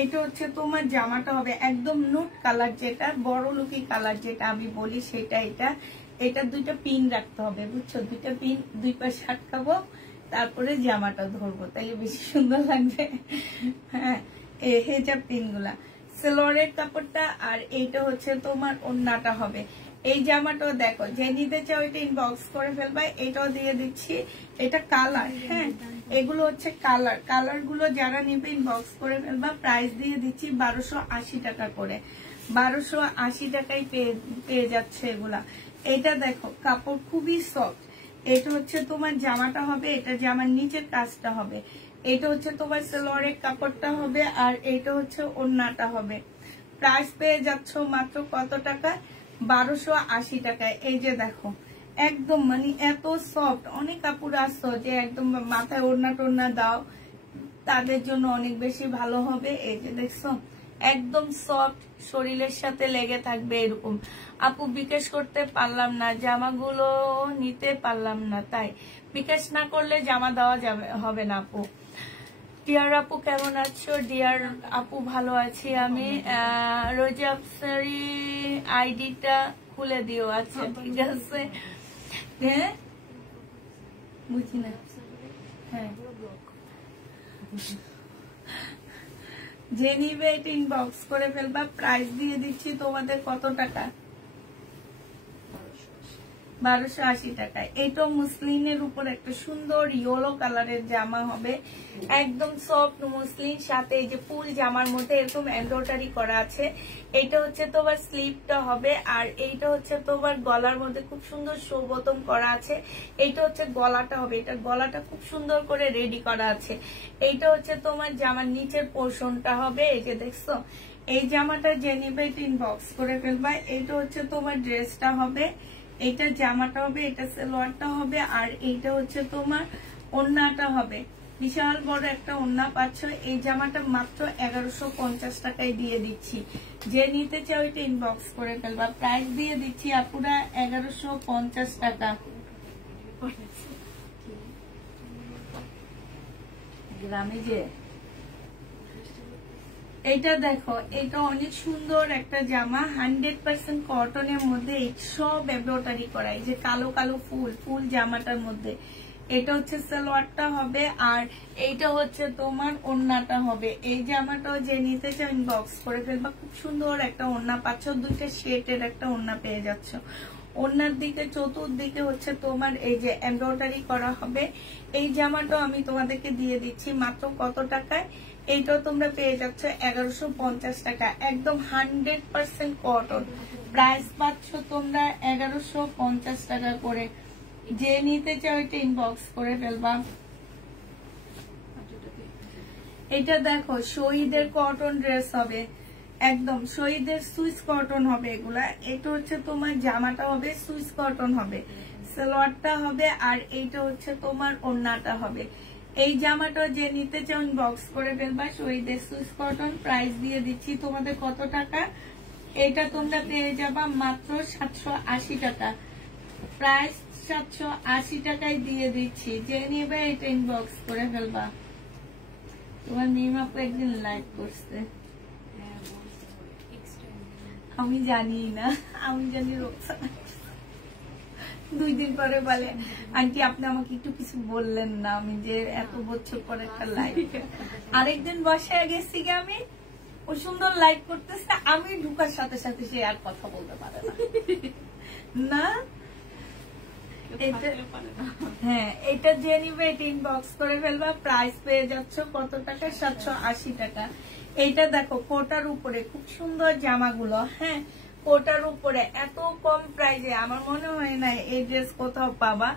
এটা হচ্ছে তোমার জামাটা হবে একদম নুট কালার, যেটা বড় লুকি কালার যেটা আমি বলি সেটা। এটা 2টা পিন রাখতে হবে, বুঝছো? 2টা পিন 2 পাশে আটকাবো, তারপরে জামাটা ধরবো, তাইলে বেশি সুন্দর লাগবে। হ্যাঁ, হেজাব পিন গুলা সালোয়ারের কাপড়টা। আর এইটা হচ্ছে তোমার ওড়নাটা হবে। এই জামাটাও দেখো, যে নিতে চাও এটা ইনবক্স করে ফেলবা। এটাও দিয়ে দিচ্ছি, এটা কালার। হ্যাঁ, এগুলো হচ্ছে কালার গুলো যারা নিবে ইনবক্স করে ফেলবা। প্রাইস দিয়ে দিচ্ছি 1280 টাকা করে। 1280 টাকায় পেয়ে যাচ্ছে এগুলা। এটা দেখো কাপড় খুবই সফট। এটা হচ্ছে তোমার জামাটা হবে, এটা জামার নিচের কাজটা হবে, এটা হচ্ছে তোমার সালোয়ারের কাপড়টা হবে, আর এটা হচ্ছে ওড়নাটা হবে। প্রাইস পেয়ে যাচ্ছ মাত্র কত টাকা? 1280 টাকায়। এই যে দেখো একদম মানে এত সফট। অনেক কাপড় আসছো যে একদম মাথায় ওড়না টোড়না দাও, তাদের জন্য অনেক বেশি ভালো হবে। এই যে দেখছো একদম সফট, শরীরের সাথে লেগে থাকবে এরকম। আপু বিকাশ করতে পারলাম না, জামাগুলো নিতে পারলাম না, তাই বিকাশ না করলে জামা দেওয়া হবে না আপু। ডিয়ার আপু কেমন আছো? ডিয়ার আপু ভালো আছি আমি। রোজা আফসারি আইডিটা খুলে দিও। আচ্ছা ঠিক আছে। হ্যাঁ বুঝি না। হ্যাঁ যে নিবে এটা ইনবক্স করে ফেলবা। প্রাইস দিয়ে দিচ্ছি তোমাদের কত টাকা? 1280 টাকায়। এটা মুসলিনের উপর একটা সুন্দর ইয়েলো কালারের জামা হবে, একদম সফট মুসলিন, সাথে এই যে ফুল জামার মধ্যে এরকম এমব্রয়ডারি করা আছে। এটা হচ্ছে তোমার স্লিভটা হবে, আর এইটা হচ্ছে তোমার গলার মধ্যে খুব সুন্দর শোবতম করা আছে। এইটা হচ্ছে গলাটা হবে, এটা গলাটা খুব সুন্দর করে রেডি করা আছে। এইটা হচ্ছে তোমার জামার নিচের পোর্শনটা হবে। এই যে দেখছো এই জামাটা যে নিবে ইনবক্স করে ফেলবা। এইটা হচ্ছে তোমার ড্রেসটা হবে, এইটা জামাটা হবে, এটা সালোয়ারটা হবে, আর এইটা হচ্ছে তোমার ওড়নাটা হবে। বিশাল বড় একটা ওড়না পাচ্ছ। এই জামাটা মাত্র 1150 টাকায় দিয়ে দিচ্ছি। যে নিতে চাও এটা ইনবক্স করে ফেলবা। প্রাইস দিয়ে দিচ্ছি আপুরা 1150 টাকা। গ্রামে যে এইটা দেখো, এটা অনেক সুন্দর একটা জামা, 100% কটনের মধ্যে সব এমব্রয়ডারি করা। এই যে কালো কালো ফুল ফুল জামাটার মধ্যে এটা হচ্ছে সালোয়ারটা হবে, আর এইটা হচ্ছে তোমার ওড়নাটা হবে। এই জামাটাও যে নিতে চাও ইনবক্স করে ফেলবা। খুব সুন্দর একটা ওড়না পাচ্ছ, দুইটা শেডের একটা ওড়না পেয়ে যাচ্ছ। ওড়নার দিকে চতুর্দিকে হচ্ছে তোমার এই যে এমব্রয়ডারি করা হবে। এই জামাটাও আমি তোমাদেরকে দিয়ে দিচ্ছি মাত্র কত টাকায়? এইটাও তোমরা পেয়ে যাচ্ছ 1150 টাকা, একদম 100% কটন। প্রাইস পাচ্ছ তোমরা 1150 টাকা করে। যে নিতে চাও এটা ইনবক্স করে ফেলবা। এটা দেখো শহীদের কটন ড্রেস হবে, একদম শহীদের সুইস কটন হবে এগুলা। এটা হচ্ছে তোমার জামাটা হবে সুইস কটন হবে, সালোয়ারটা হবে, আর এইটা হচ্ছে তোমার ওড়নাটা হবে। এই জামাটা যে নিতে চাও ইনবক্স করে ফেলবা। শহীদের সুইস কটন। প্রাইস দিয়ে দিচ্ছি তোমাদের কত টাকা? এটা তোমরা পেয়ে যাবা মাত্র 780 টাকা। প্রাইস 780 টাকায় দিয়ে দিচ্ছি। যে নিবে এটা ইনবক্স করে ফেলবা। তোমার মিমা আপু একদিন লাইভ করছে, আমি জানি না, আমি জানি রোকসানা 2 দিন পরে বলে আন্টি আপনি আমাকে একটু কিছু বললেন না, আমি যে এত বছর পরে একটা লাইভ। আরেকদিন বসে গেছি গে আমি, ও সুন্দর লাইভ করতেছে, আমি ঢুকার সাথে সাথে সে আর কথা বলতে পারে না। হ্যাঁ এটা যে নিবে এটা ইনবক্স করে ফেলবা। প্রাইস পেয়ে যাচ্ছ কত টাকা? 780 টাকা। এইটা দেখো কোটার উপরে খুব সুন্দর জামাগুলো। হ্যাঁ কোটার উপরে এত কম প্রাইসে আমার মনে হয় না এই ড্রেস কোথাও পাবা।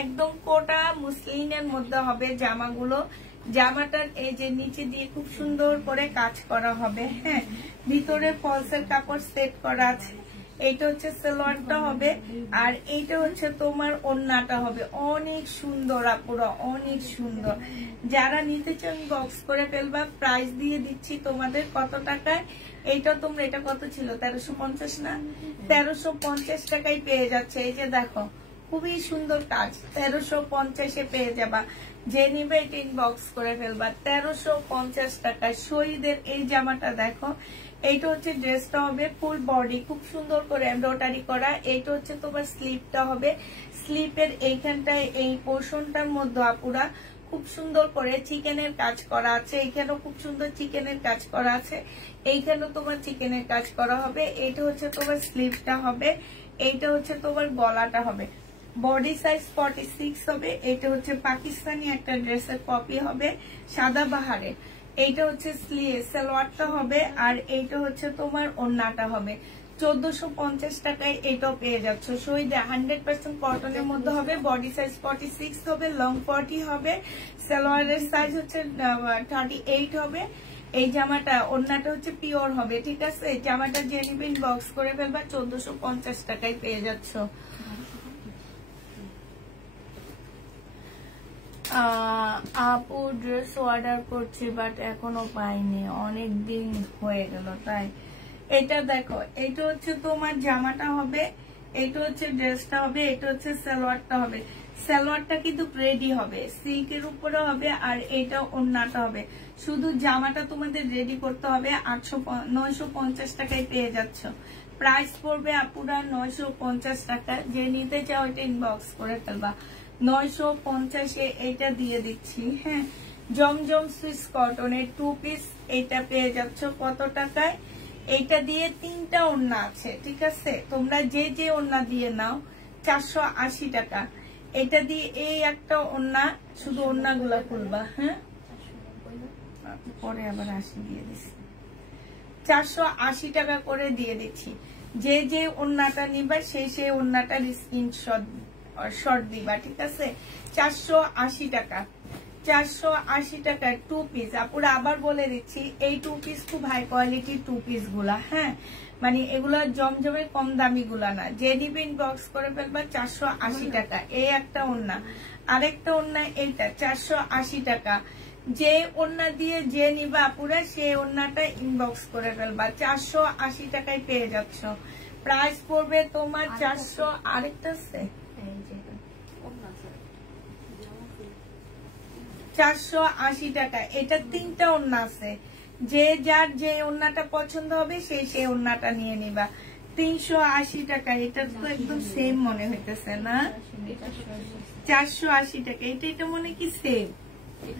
একদম কোটা মুসলিনের মধ্যে হবে জামাগুলো। জামাটার এই যে নিচে দিয়ে খুব সুন্দর করে কাজ করা হবে। হ্যাঁ ভিতরে ফলসের কাপড় সেট করা আছে। এইটা হচ্ছে সালোয়ারটা হবে, আর এইটা হচ্ছে তোমার ওড়নাটা হবে। অনেক সুন্দর আপুরা, অনেক সুন্দর। যারা নিতে চান বক্স করে ফেলবা। প্রাইস দিয়ে দিচ্ছি তোমাদের কত টাকায়? এইটা তোমরা এটা কত ছিল? 1350 না? 1350 টাকায় পেয়ে যাচ্ছে। এই যে দেখো খুবই সুন্দর কাজ, 1350-এ পেয়ে যাবা। যে নিবে এটা ইনবক্স করে ফেলবা। 1350 টাকা শহীদের এই জামাটা দেখো। এইটা হচ্ছে ড্রেসটা হবে ফুল বডি, খুব সুন্দর করে এমব্রয়ডারি করা। এইটা হচ্ছে তোমার স্লিভটা হবে। স্লিভের এইখানটায় এই পোর্শনটার মধ্যে আপুরা খুব সুন্দর করে চিকেনের কাজ করা আছে। এইখানেও খুব সুন্দর চিকেনের কাজ করা আছে, এইখানেও তোমার চিকেনের কাজ করা হবে। এইটা হচ্ছে তোমার স্লিভটা হবে, এইটা হচ্ছে তোমার গলাটা হবে। বডি সাইজ 46 হবে। এটা হচ্ছে পাকিস্তানি একটা ড্রেসের কপি হবে সাদা বাহারে। এইটা হচ্ছে সালোয়ারটা হবে, আর এইটা হচ্ছে তোমার ওড়নাটা হবে। 1450 টাকায় এটাও পেয়ে যাচ্ছ। শহীদ 100% কটনের মধ্যে হবে, বডি সাইজ 46 হবে, লং 40 হবে, সালোয়ারের সাইজ হচ্ছে 38 হবে। এই জামাটা ওড়নাটা হচ্ছে পিওর হবে, ঠিক আছে। এই জামাটা যে নিবে ইনবক্স করে ফেলবা, 1450 টাকায় পেয়ে যাচ্ছ। আপু ড্রেস অর্ডার করছি বাট এখনো পাইনি, অনেক দিন হয়ে গেল তাই। এটা দেখো, এটা হচ্ছে তোমার জামাটা হবে, এটা হচ্ছে ড্রেসটা হবে, এটা হচ্ছে সালোয়ারটা হবে। সালোয়ারটা কিন্তু রেডি হবে, সিল্কের উপরে হবে, আর এটা ওড়নাটা হবে। শুধু জামাটা তোমাদের রেডি করতে হবে। 950 টাকায় পেয়ে যাচ্ছ। প্রাইস পড়বে আপুরা 950 টাকা। যে নিতে চাও এটা ইনবক্স করে ফেলবা। 950-এ এটা দিয়ে দিচ্ছি। হ্যাঁ, জমজম সুইস কটনের 2 পিস এটা পেয়ে যাচ্ছ কত টাকায়? এইটা দিয়ে 3টা ওড়না আছে, ঠিক আছে। তোমরা যে যে ওড়না দিয়ে নাও 480 টাকা। এটা দিয়ে এই একটা ওড়না, শুধু ওড়নাগুলা খুলবা। হ্যাঁ, পরে আবার 80 দিয়ে দিচ্ছি, 480 টাকা করে দিয়ে দিচ্ছি। যে যে ওড়নাটা নিবা সেই ওড়নাটার স্ক্রিনশট শর্ট দিবা, ঠিক আছে। 480 টাকা, 480 টাকার 2 পিস। আপুরা আবার বলে দিচ্ছি, এই 2 পিস খুব হাই কোয়ালিটির 2 পিস গুলা। হ্যাঁ, মানে এগুলা জমজমের কম দামি গুলা না। যে নিবে ইনবক্স করে ফেলবা। 480 টাকা। এই একটা ওড়না, আরেকটা ওড়না এইটা 480 টাকা। যে ওড়না দিয়ে যে নিবা আপুরা সেই ওড়নাটা ইনবক্স করে ফেলবা। 480 টাকায় পেয়ে যাচ্ছ। প্রাইস পড়বে তোমার 400। আরেকটা আছে 480 টাকা। এটা 3টা ওড়না আছে। যে যার যে ওড়নাটা পছন্দ হবে সেই ওড়নাটা নিয়ে নিবা। 380 টাকা। এটা তো একদম সেম মনে হইতেছে না? 480 টাকা। এটা মনে কি সেম?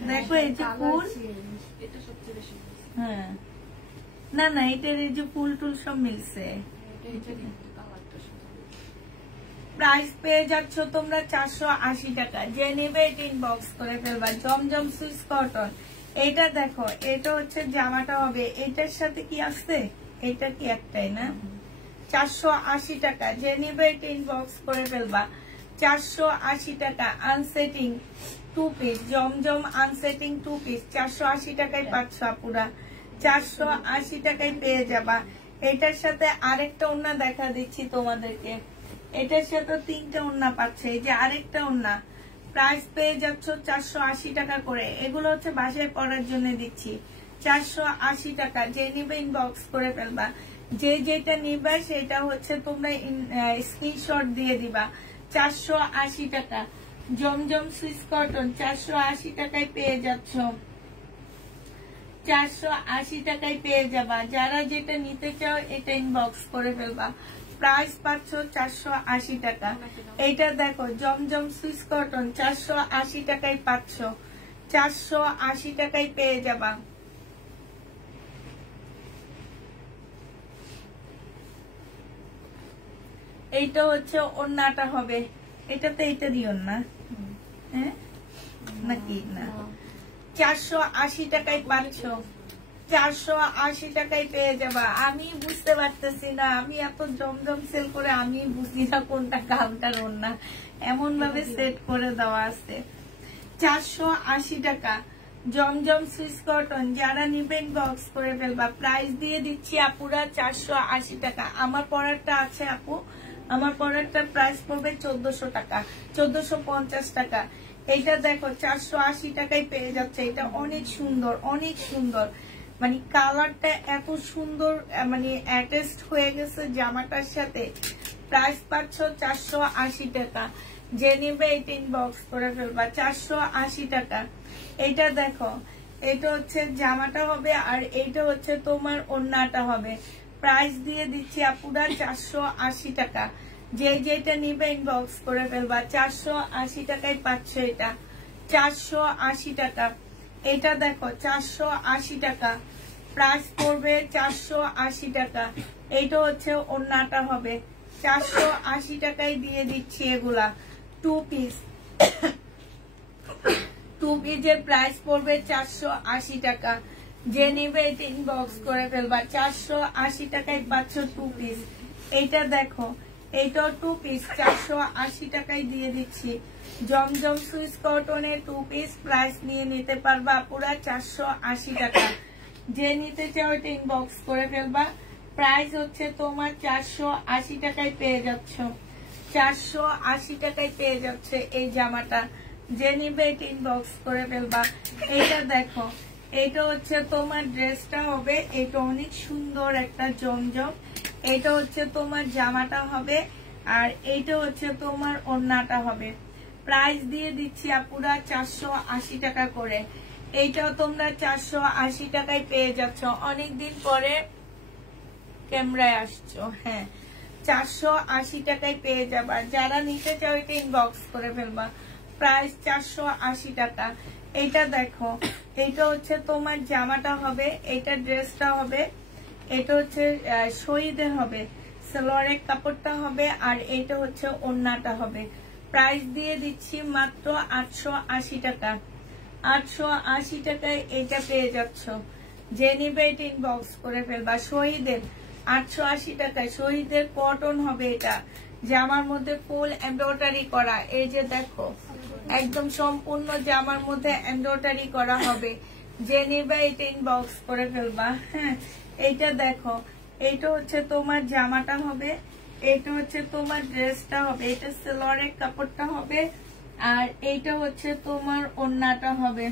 দেখো এই যে ফুল, হ্যাঁ না না, এটার এই যে ফুল টুল সব মিলছে। প্রাইস পেয়ে যাচ্ছ তোমরা 480 টাকা। যে নেবে এটা ইনবক্স করে ফেলবা। জমজম সুইস কটন। এটা দেখো, এটা হচ্ছে জামাটা হবে, এটার সাথে কি আছে? এটা কি একটাই না? 480 টাকা। যে নেবে এটা ইনবক্স করে ফেলবা। 480 টাকা। আনসেটিং 2 পিস, জমজম আনসেটিং 2 পিস 480 টাকায় পাচ্ছ আপুরা। 480 টাকায় পেয়ে যাবা। এটার সাথে আরেকটা ওড়না দেখা দিচ্ছি তোমাদেরকে। এটার সাথে 3টা ওড়না পাচ্ছে। এই যে আরেকটা ওড়না, প্রাইস পেয়ে যাচ্ছ 480 টাকা করে। এগুলো হচ্ছে বাসায় পরার জন্য দিচ্ছি। 480 টাকা। যে নিবে ইনবক্স করে ফেলবা। যে যেটা নিবা সেটা হচ্ছে তোমরা স্ক্রিনশট দিয়ে দিবা। 480 টাকা। জমজম সুইস কটন 480 টাকায় পেয়ে যাচ্ছ। 480 টাকায় পেয়ে যাবা। যারা যেটা নিতে চাও এটা ইনবক্স করে ফেলবা। প্রাইস পাচ্ছ 480 টাকা। এইটা দেখো, জমজম সুইস কটন 480 টাকায় পাচ্ছ। 480 টাকায় পেয়ে যাবা। এইটা হচ্ছে ওড়নাটা হবে। এটাতে এইটা দিও না, হ্যাঁ নাকি না? 480 টাকায় পাচ্ছ। 480 টাকায় পেয়ে যাবা। আমি বুঝতে পারতেছি না, আমি এত জমজম সেল করে আমি বুঝি না কোনটা কাউন্টার ওড়না, এমন ভাবে সেট করে দেওয়া আছে। 480 টাকা। জমজম সুইস কটন। যারা নিবেন বক্স করে ফেলবা। প্রাইস দিয়ে দিচ্ছি আপুরা 480 টাকা। আমার পরারটা আছে আপু, আমার পরারটা প্রাইস পড়বে 1400 টাকা, 1450 টাকা। এইটা দেখো 480 টাকায় পেয়ে যাচ্ছে। এটা অনেক সুন্দর, অনেক সুন্দর, মানে কালারটা এত সুন্দর, মানে অ্যাটাচড হয়ে গেছে জামাটার সাথে। প্রাইস পাচ্ছ 480 টাকা। যে নিবে এটা ইনবক্স করে ফেলবা। 480 টাকা। এইটা দেখো, এটা হচ্ছে জামাটা হবে, আর এইটা হচ্ছে তোমার ওড়নাটা হবে। প্রাইস দিয়ে দিচ্ছি আপুরা 480 টাকা। যে যেটা নিবে ইনবক্স করে ফেলবা। 480 টাকায় পাচ্ছ এটা। 480 টাকা। এটা দেখো 480 টাকা। প্রাইস পড়বে 480 টাকা। এইটা হচ্ছে ওড়নাটা হবে। 480 টাকায় দিয়ে দিচ্ছি এগুলা 2 পিস। 2 পিসের প্রাইস পড়বে 480 টাকা। যে নিবে এটা ইনবক্স করে ফেলবা। 480 টাকায় পাচ্ছ 2 পিস। এইটা দেখো, এইটাও 2 পিস 480 টাকায় দিয়ে দিচ্ছি। জমজম সুইস কটনের 2 পিস প্রাইস নিয়ে নিতে পারবা পুরা 480 টাকা। যে নিতে চাও এটা ইনবক্স করে ফেলবা। প্রাইস হচ্ছে তোমার 480 টাকায় পেয়ে যাচ্ছ। 480 টাকায় পেয়ে যাচ্ছে এই জামাটা। যে নিবে এটা ইনবক্স করে ফেলবা। এইটা দেখো, এটা হচ্ছে তোমার ড্রেসটা হবে, এটা অনেক সুন্দর একটা জমজম। এটা হচ্ছে তোমার জামাটা হবে, আর এইটা হচ্ছে তোমার ওড়নাটা হবে। প্রাইস দিয়ে দিচ্ছি আপুরা 480 টাকা করে। এইটাও তোমরা 480 টাকায় পেয়ে যাচ্ছ। অনেকদিন পরে ক্যামেরায় আসছো। হ্যাঁ, 480 টাকায় পেয়ে যাবা। যারা নিতে চাও এটা ইনবক্স করে ফেলবা। প্রাইস 480 টাকা। এইটা দেখো, এইটা হচ্ছে তোমার জামাটা হবে, এটা ড্রেসটা হবে, এটা হচ্ছে শহীদের হবে, সালোয়ারের কাপড়টা হবে, আর এটা হচ্ছে ওড়নাটা হবে। প্রাইস দিয়ে দিচ্ছি মাত্র 880 টাকা। 880 টাকায় এটা পেয়ে যাচ্ছ। যে নিবে এটা ইনবক্স করে ফেলবা। শহীদের 880 টাকায়, শহীদের কটন হবে এটা। জামার মধ্যে ফুল এমব্রয়ডারি করা, এই যে দেখো একদম সম্পূর্ণ জামার মধ্যে এমব্রয়ডারি করা হবে। যে নিবে এটা ইনবক্স করে ফেলবা। হ্যাঁ, এইটা দেখো, এইটা হচ্ছে তোমার জামাটা হবে, এটা হচ্ছে তোমার ড্রেসটা হবে, এটা সালোয়ারের কাপড়টা হবে, আর এইটা হচ্ছে তোমার ওড়নাটা হবে।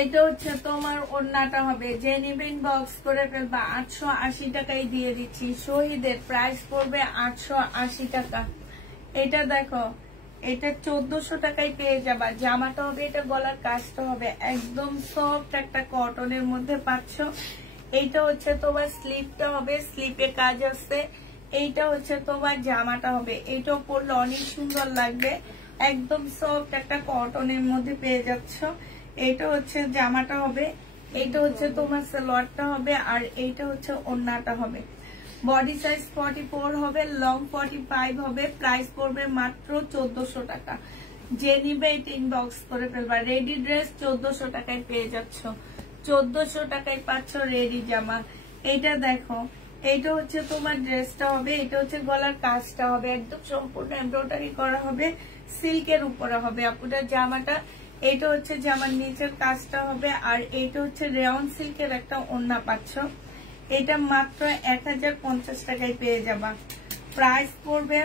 এইটা হচ্ছে তোমার ওড়নাটা হবে। যে নিবে ইনবক্স করে ফেলবা। 880 টাকায় দিয়ে দিচ্ছি। শহীদের প্রাইস পড়বে 880 টাকা। এটা দেখো, এটা 1400 টাকায় পেয়ে যাবা। জামাটা হবে, এটা গলার কাজটা হবে, একদম সফট একটা কটনের মধ্যে পাচ্ছ। এইটা হচ্ছে তোমার স্লিপটা হবে, স্লিপে কাজ আছে। এইটা হচ্ছে তোমার জামাটা হবে, এইটাও পরলে অনেক সুন্দর লাগবে। একদম সফট একটা কটনের মধ্যে পেয়ে যাচ্ছ। এইটা হচ্ছে জামাটা হবে, এইটা হচ্ছে তোমার সালোয়ারটা হবে, আর এইটা হচ্ছে ওড়নাটা হবে। বডি সাইজ 44 হবে, লং 45 হবে। প্রাইস পড়বে মাত্র 1400 টাকা। যে নিবে এটা ইনবক্স করে ফেলবা। রেডি ড্রেস 1400 টাকায় পেয়ে যাচ্ছ। 1400 টাকায় পাচ্ছ রেডি জামা। এইটা দেখো, এইটা হচ্ছে তোমার ড্রেসটা হবে, এটা হচ্ছে গলার কাজটা হবে, একদম সম্পূর্ণ এমব্রয়ডারি করা হবে, সিল্কের উপরে হবে আপুটা জামাটা। এটা হচ্ছে জামার নিচের কাজটা হবে, আর এইটা হচ্ছে রেয়ন সিল্কের একটা ওড়না পাচ্ছ। এটা মাত্র 1050 টাকায় পেয়ে যাবা। প্রাইস পড়বে,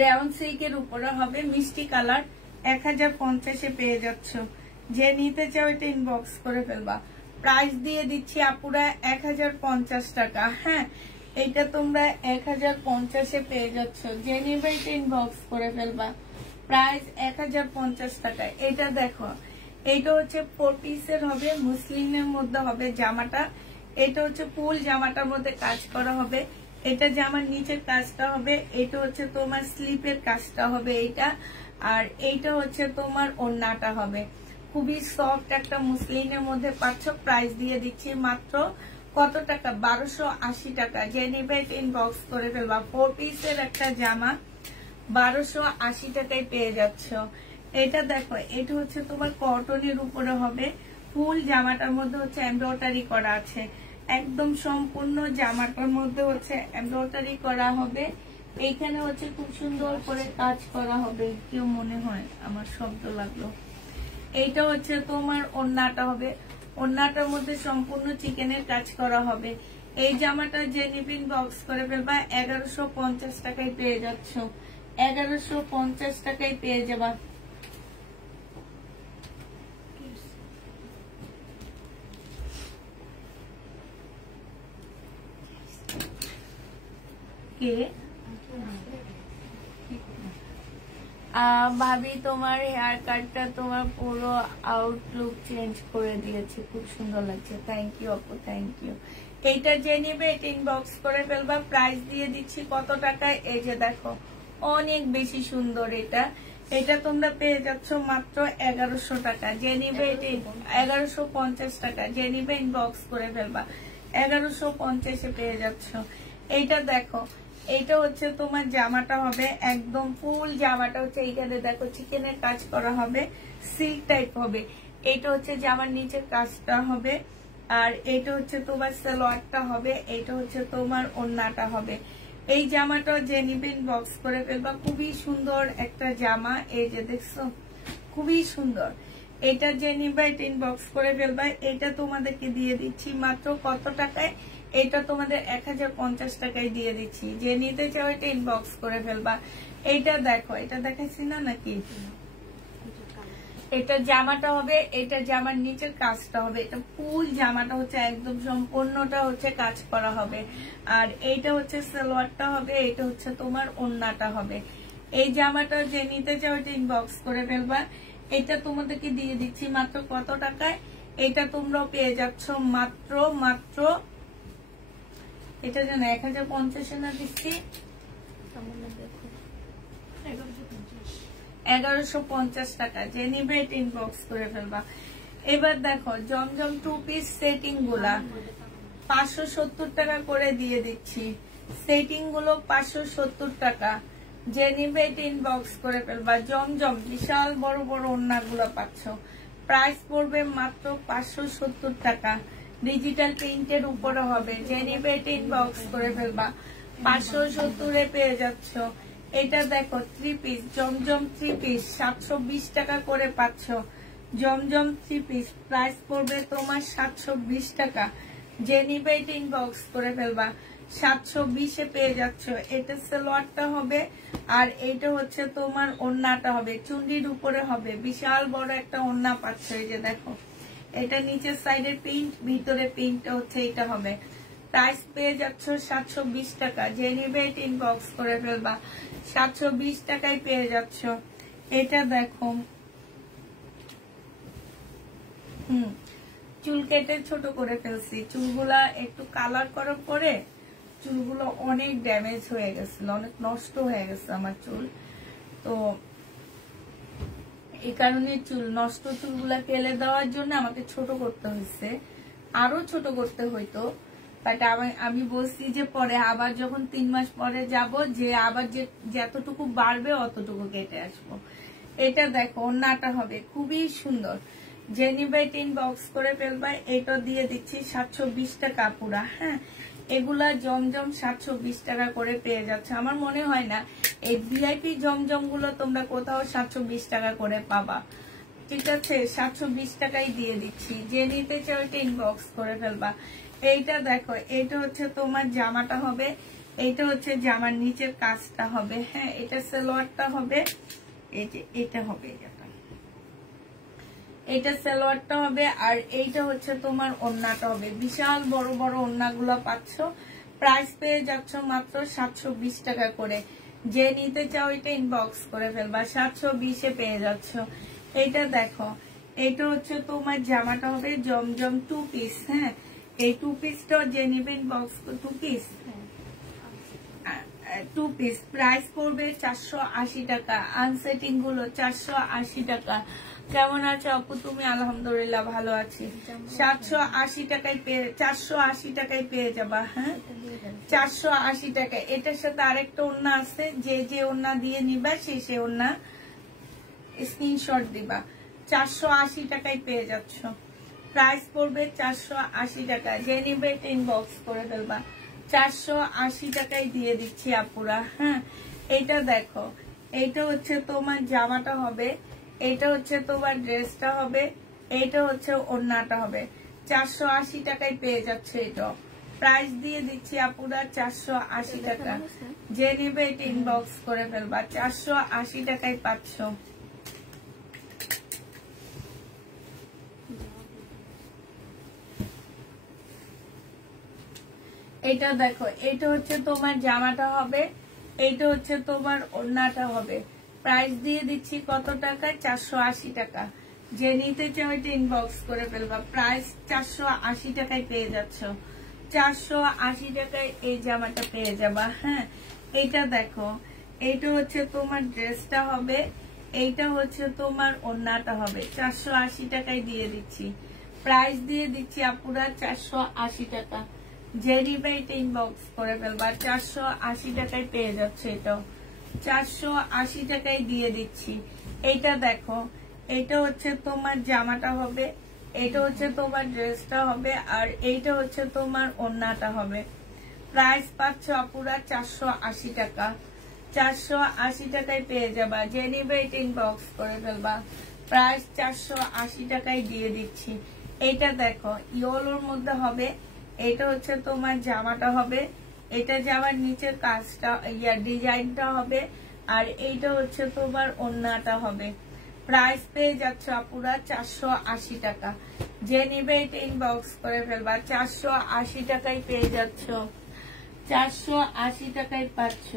রেয়ন সিল্কের উপরে হবে, মিষ্টি কালার, 1050-এ পেয়ে যাচ্ছ। যে নিতে চাও এটা ইনবক্স করে ফেলবা। প্রাইস দিয়ে দিচ্ছি আপুরা 1050 টাকা। হ্যাঁ, এইটা তোমরা 1050-এ পেয়ে যাচ্ছ। যে নিবে এটা ইনবক্স করে ফেলবা। প্রাইস 1050 টাকা। এটা দেখো, এইটা হচ্ছে 4 পিসের হবে, মুসলিমের মধ্যে হবে জামাটা। এটা হচ্ছে ফুল জামাটার মধ্যে কাজ করা হবে, এটা জামার নিচের কাজটা হবে, এটা হচ্ছে তোমার স্লিপের কাজটা হবে এইটা, আর এইটা হচ্ছে তোমার ওড়নাটা হবে। খুবই সফট একটা মুসলিমের মধ্যে পাচ্ছ। প্রাইস দিয়ে দিচ্ছি মাত্র কত টাকা? 1280 টাকা। যে নিবে ইনবক্স করে ফেলবা। 4 পিসের একটা জামা 1280 টাকায় পেয়ে যাচ্ছ। এটা দেখো, এটা হচ্ছে তোমার কটনের উপরে হবে, ফুল জামাটার মধ্যে হচ্ছে এমব্রয়ডারি করা আছে, একদম সম্পূর্ণ জামাটার মধ্যে হচ্ছে এমব্রয়ডারি করা হবে। এইখানে হচ্ছে খুব সুন্দর করে কাজ করা হবে। কেউ মনে হয় আমার শব্দ লাগলো। এইটা হচ্ছে তোমার ওড়নাটা হবে, ওড়নাটার মধ্যে সম্পূর্ণ চিকেনের কাজ করা হবে। এই জামাটা যে নিবিন বক্স করে ফেলবা। 1150 টাকায় পেয়ে যাচ্ছ। 1150 টাকায় পেয়ে যাবা। কে ভাবি, তোমার হেয়ার কাটটা তোমার পুরো আউটলুক চেঞ্জ করে দিয়েছে, খুব সুন্দর লাগছে। থ্যাংক ইউ আপু, থ্যাংক ইউ। এইটা যে নিবে এটা ইনবক্স করে ফেলবা। প্রাইস দিয়ে দিচ্ছি কত টাকায়? এই যে দেখো, অনেক বেশি সুন্দর। এটা তোমরা পেয়ে যাচ্ছ মাত্র 1100 টাকা। যে নিবে 1150 টাকা, যে নিবে ইনবক্স করে ফেলবা। 1150 পেয়ে যাচ্ছ। এইটা দেখো, এইটা হচ্ছে তোমার জামাটা হবে একদম ফুল জামাটা হচ্ছে এইখানে দেখো চিকেনের কাজ করা হবে, সিল্ক টাইপ হবে। এইটা হচ্ছে জামার নিচের কাজটা হবে, আর এইটা হচ্ছে তোমার সালোয়ারটা হবে, এইটা হচ্ছে তোমার ওড়নাটা হবে। এই জামাটা যে নিবেন বক্স করে ফেলবা। খুবই সুন্দর একটা জামা, এই যে দেখছো খুবই সুন্দর। এটা যে নিবে এটা ইনবক্স করে ফেলবা। এটা তোমাদেরকে দিয়ে দিচ্ছি মাত্র কত টাকায়? এটা তোমাদের 1050 টাকায় দিয়ে দিচ্ছি। যে নিতে চাও এটা ইনবক্স করে ফেলবা। এইটা দেখো, এটা দেখাচ্ছি না নাকি? এটা জামাটা হবে, এটা জামার নিচের কাজটা হবে। এটা ফুল জামাটা হচ্ছে একদম সম্পূর্ণটা হচ্ছে কাজ করা হবে, আর এইটা হচ্ছে সালোয়ারটা হবে, এটা হচ্ছে তোমার ওড়নাটা হবে। এই জামাটা যে নিতে চাও এটা ইনবক্স করে ফেলবা। এটা তোমাদেরকে দিয়ে দিচ্ছি মাত্র কত টাকায়? এটা তোমরা পেয়ে যাচ্ছ মাত্র এটা যেন 1050 না দিচ্ছি, 1150 টাকা। যে নিবে এটা ইনবক্স করে ফেলবা। এবার দেখো জমজম 2 পিস সেটিং গুলা 570 টাকা করে দিয়ে দিচ্ছি। সেটিং গুলো 570 টাকা। যে নিবে এটা ইনবক্স করে ফেলবা। জমজম বিশাল বড় বড় ওড়নাগুলো পাচ্ছ। প্রাইস পড়বে মাত্র 570 টাকা। ডিজিটাল প্রিন্টের উপরে হবে। যে নিবে এটা ইনবক্স করে ফেলবা। 570 পেয়ে যাচ্ছ। এটা দেখো 3 পিস জমজম 3 পিস 720 টাকা করে পাচ্ছ। জমজম 3 পিস প্রাইস পড়বে তোমার 720 টাকা। যে নিবে এটা ইনবক্স করে ফেলবা। 720 পেয়ে যাচ্ছ। এটা সালোয়ারটা হবে, আর এইটা হচ্ছে তোমার ওড়নাটা হবে, চুন্ডির উপরে হবে। বিশাল বড় একটা ওড়না পাচ্ছ। এই যে দেখো, এটা নিচের সাইডের প্রিন্ট, ভিতরে প্রিন্ট হচ্ছে এটা হবে। প্রাইস পেয়ে যাচ্ছ 720 টাকা। যে নিবে এটা ইনবক্স করে ফেলবা। 720 টাকায় পেয়ে যাচ্ছ। এটা দেখো, চুল কেটে ছোট করে ফেলছি। চুলগুলা একটু কালার করার পরে চুলগুলো অনেক ড্যামেজ হয়ে গেছিল, অনেক নষ্ট হয়ে গেছে আমার চুল। তো এই কারণে নষ্ট চুলগুলা ফেলে দেওয়ার জন্য আমাকে ছোট করতে হয়েছে, আরো ছোট করতে হইতো। বাট আমি বলছি যে পরে আবার যখন 3 মাস পরে যাব, যে আবার যতটুকু বাড়বে অতটুকু কেটে আসবো। এটা দেখো ওড়নাটা হবে খুবই সুন্দর। যে নিবে এটা ইনবক্স করে ফেলবা। এটা দিয়ে দিচ্ছি 720 টাকা পুরা। হ্যাঁ, এগুলা জমজম 720 টাকা করে পেয়ে যাচ্ছে। আমার মনে হয় না এই ভিআইপি জমজম গুলো তোমরা কোথাও 720 টাকা করে পাবা। ঠিক আছে, 720 টাকাই দিয়ে দিচ্ছি। যে নিতে চাও এটা ইনবক্স করে ফেলবা। এইটা দেখো, এটা হচ্ছে তোমার জামাটা হবে, এইটা হচ্ছে জামার নিচের কাজটা হবে। হ্যাঁ, এটা সালোয়ারটা হবে, এই যে এটা হবে, এটা সালোয়ারটা হবে, আর এইটা হচ্ছে তোমার ওড়নাটা হবে। বিশাল বড় বড় ওড়নাগুলো পাচ্ছ। প্রাইস পেয়ে যাচ্ছ মাত্র 720 টাকা করে। যে নিতে চাও এটা ইনবক্স করে ফেলবা। 720 পেয়ে যাচ্ছ। এইটা দেখো, এটা হচ্ছে তোমার জামাটা হবে জমজম 2 পিস। হ্যাঁ, এই 2 পিসটা যে নিবে ইনবক্স 2 পিস 2 পিস প্রাইস পড়বে 480 টাকা। আনসেটিং গুলো 480 টাকা। কেমন আছো আপু তুমি? আলহামদুলিল্লাহ ভালো আছি। 780 টাকায় 480 টাকায় পেয়ে যাবা। হ্যাঁ, 480 টাকায়। এটার সাথে আরেকটা ওড়না আছে, যে ওড়না দিয়ে নিবা সে ওড়না স্ক্রিনশট দিবা। 480 টাকায় পেয়ে যাচ্ছ। প্রাইস পড়বে 480 টাকা। যে নিবে এটা ইনবক্স করে ফেলবা। 480 টাকায় দিয়ে দিচ্ছি আপুরা। হ্যাঁ, এটা দেখো, এইটা হচ্ছে তোমার জামাটা হবে, এটা হচ্ছে তোমার ড্রেসটা হবে, এটা হচ্ছে ওড়নাটা হবে। 480 টাকায় পেয়ে যাচ্ছে। এটা প্রাইস দিয়ে দিচ্ছি আপুরা 480 টাকা। যে নেবে এটা ইনবক্স করে ফেলবা। 480 টাকায় পাচ্ছ। এটা দেখো, এটা হচ্ছে তোমার জামাটা হবে, এইটা হচ্ছে তোমার ওড়নাটা হবে। প্রাইস দিয়ে দিচ্ছি কত টাকা? 480 টাকা। যে নিতে চাও এটা ইনবক্স করে ফেলবা। প্রাইস 480 টাকায় পেয়ে যাচ্ছ। 480 টাকায় এই জামাটা পেয়ে যাবা। হ্যাঁ, এটা দেখো, এইটা হচ্ছে তোমার ড্রেসটা হবে, এইটা হচ্ছে তোমার ওড়নাটা হবে। 480 টাকায় দিয়ে দিচ্ছি, প্রাইস দিয়ে দিচ্ছি আপুরা 480 টাকা। যে নিবে এটা ইনবক্স করে ফেলবা, 480 টাকায় পেয়ে যাচ্ছে। এটাও 480 টাকায় দিয়ে দিচ্ছি। এইটা দেখো, এইটা হচ্ছে তোমার জামাটা হবে, এটা হচ্ছে তোমার ড্রেসটা হবে, আর এইটা হচ্ছে তোমার ওড়নাটা হবে। প্রাইস পাচ্ছ আপুরা 480 টাকা। 480 টাকায় পেয়ে যাবা, যে নিবে এটা ইনবক্স করে ফেলবা। প্রাইস 480 টাকায় দিয়ে দিচ্ছি। এইটা দেখো ইয়েলোর মধ্যে হবে, এটা হচ্ছে তোমার জামাটা হবে, এটা জামার নিচের কাজটা ডিজাইনটা হবে, আর এইটা হচ্ছে তোমার ওড়নাটা হবে। প্রাইস পেয়ে যাচ্ছে আপুরা 480 টাকা। যে নিবে এটা ইনবক্স করে ফেলবা। 480 টাকায় পেয়ে যাচ্ছ, 480 টাকায় পাচ্ছ।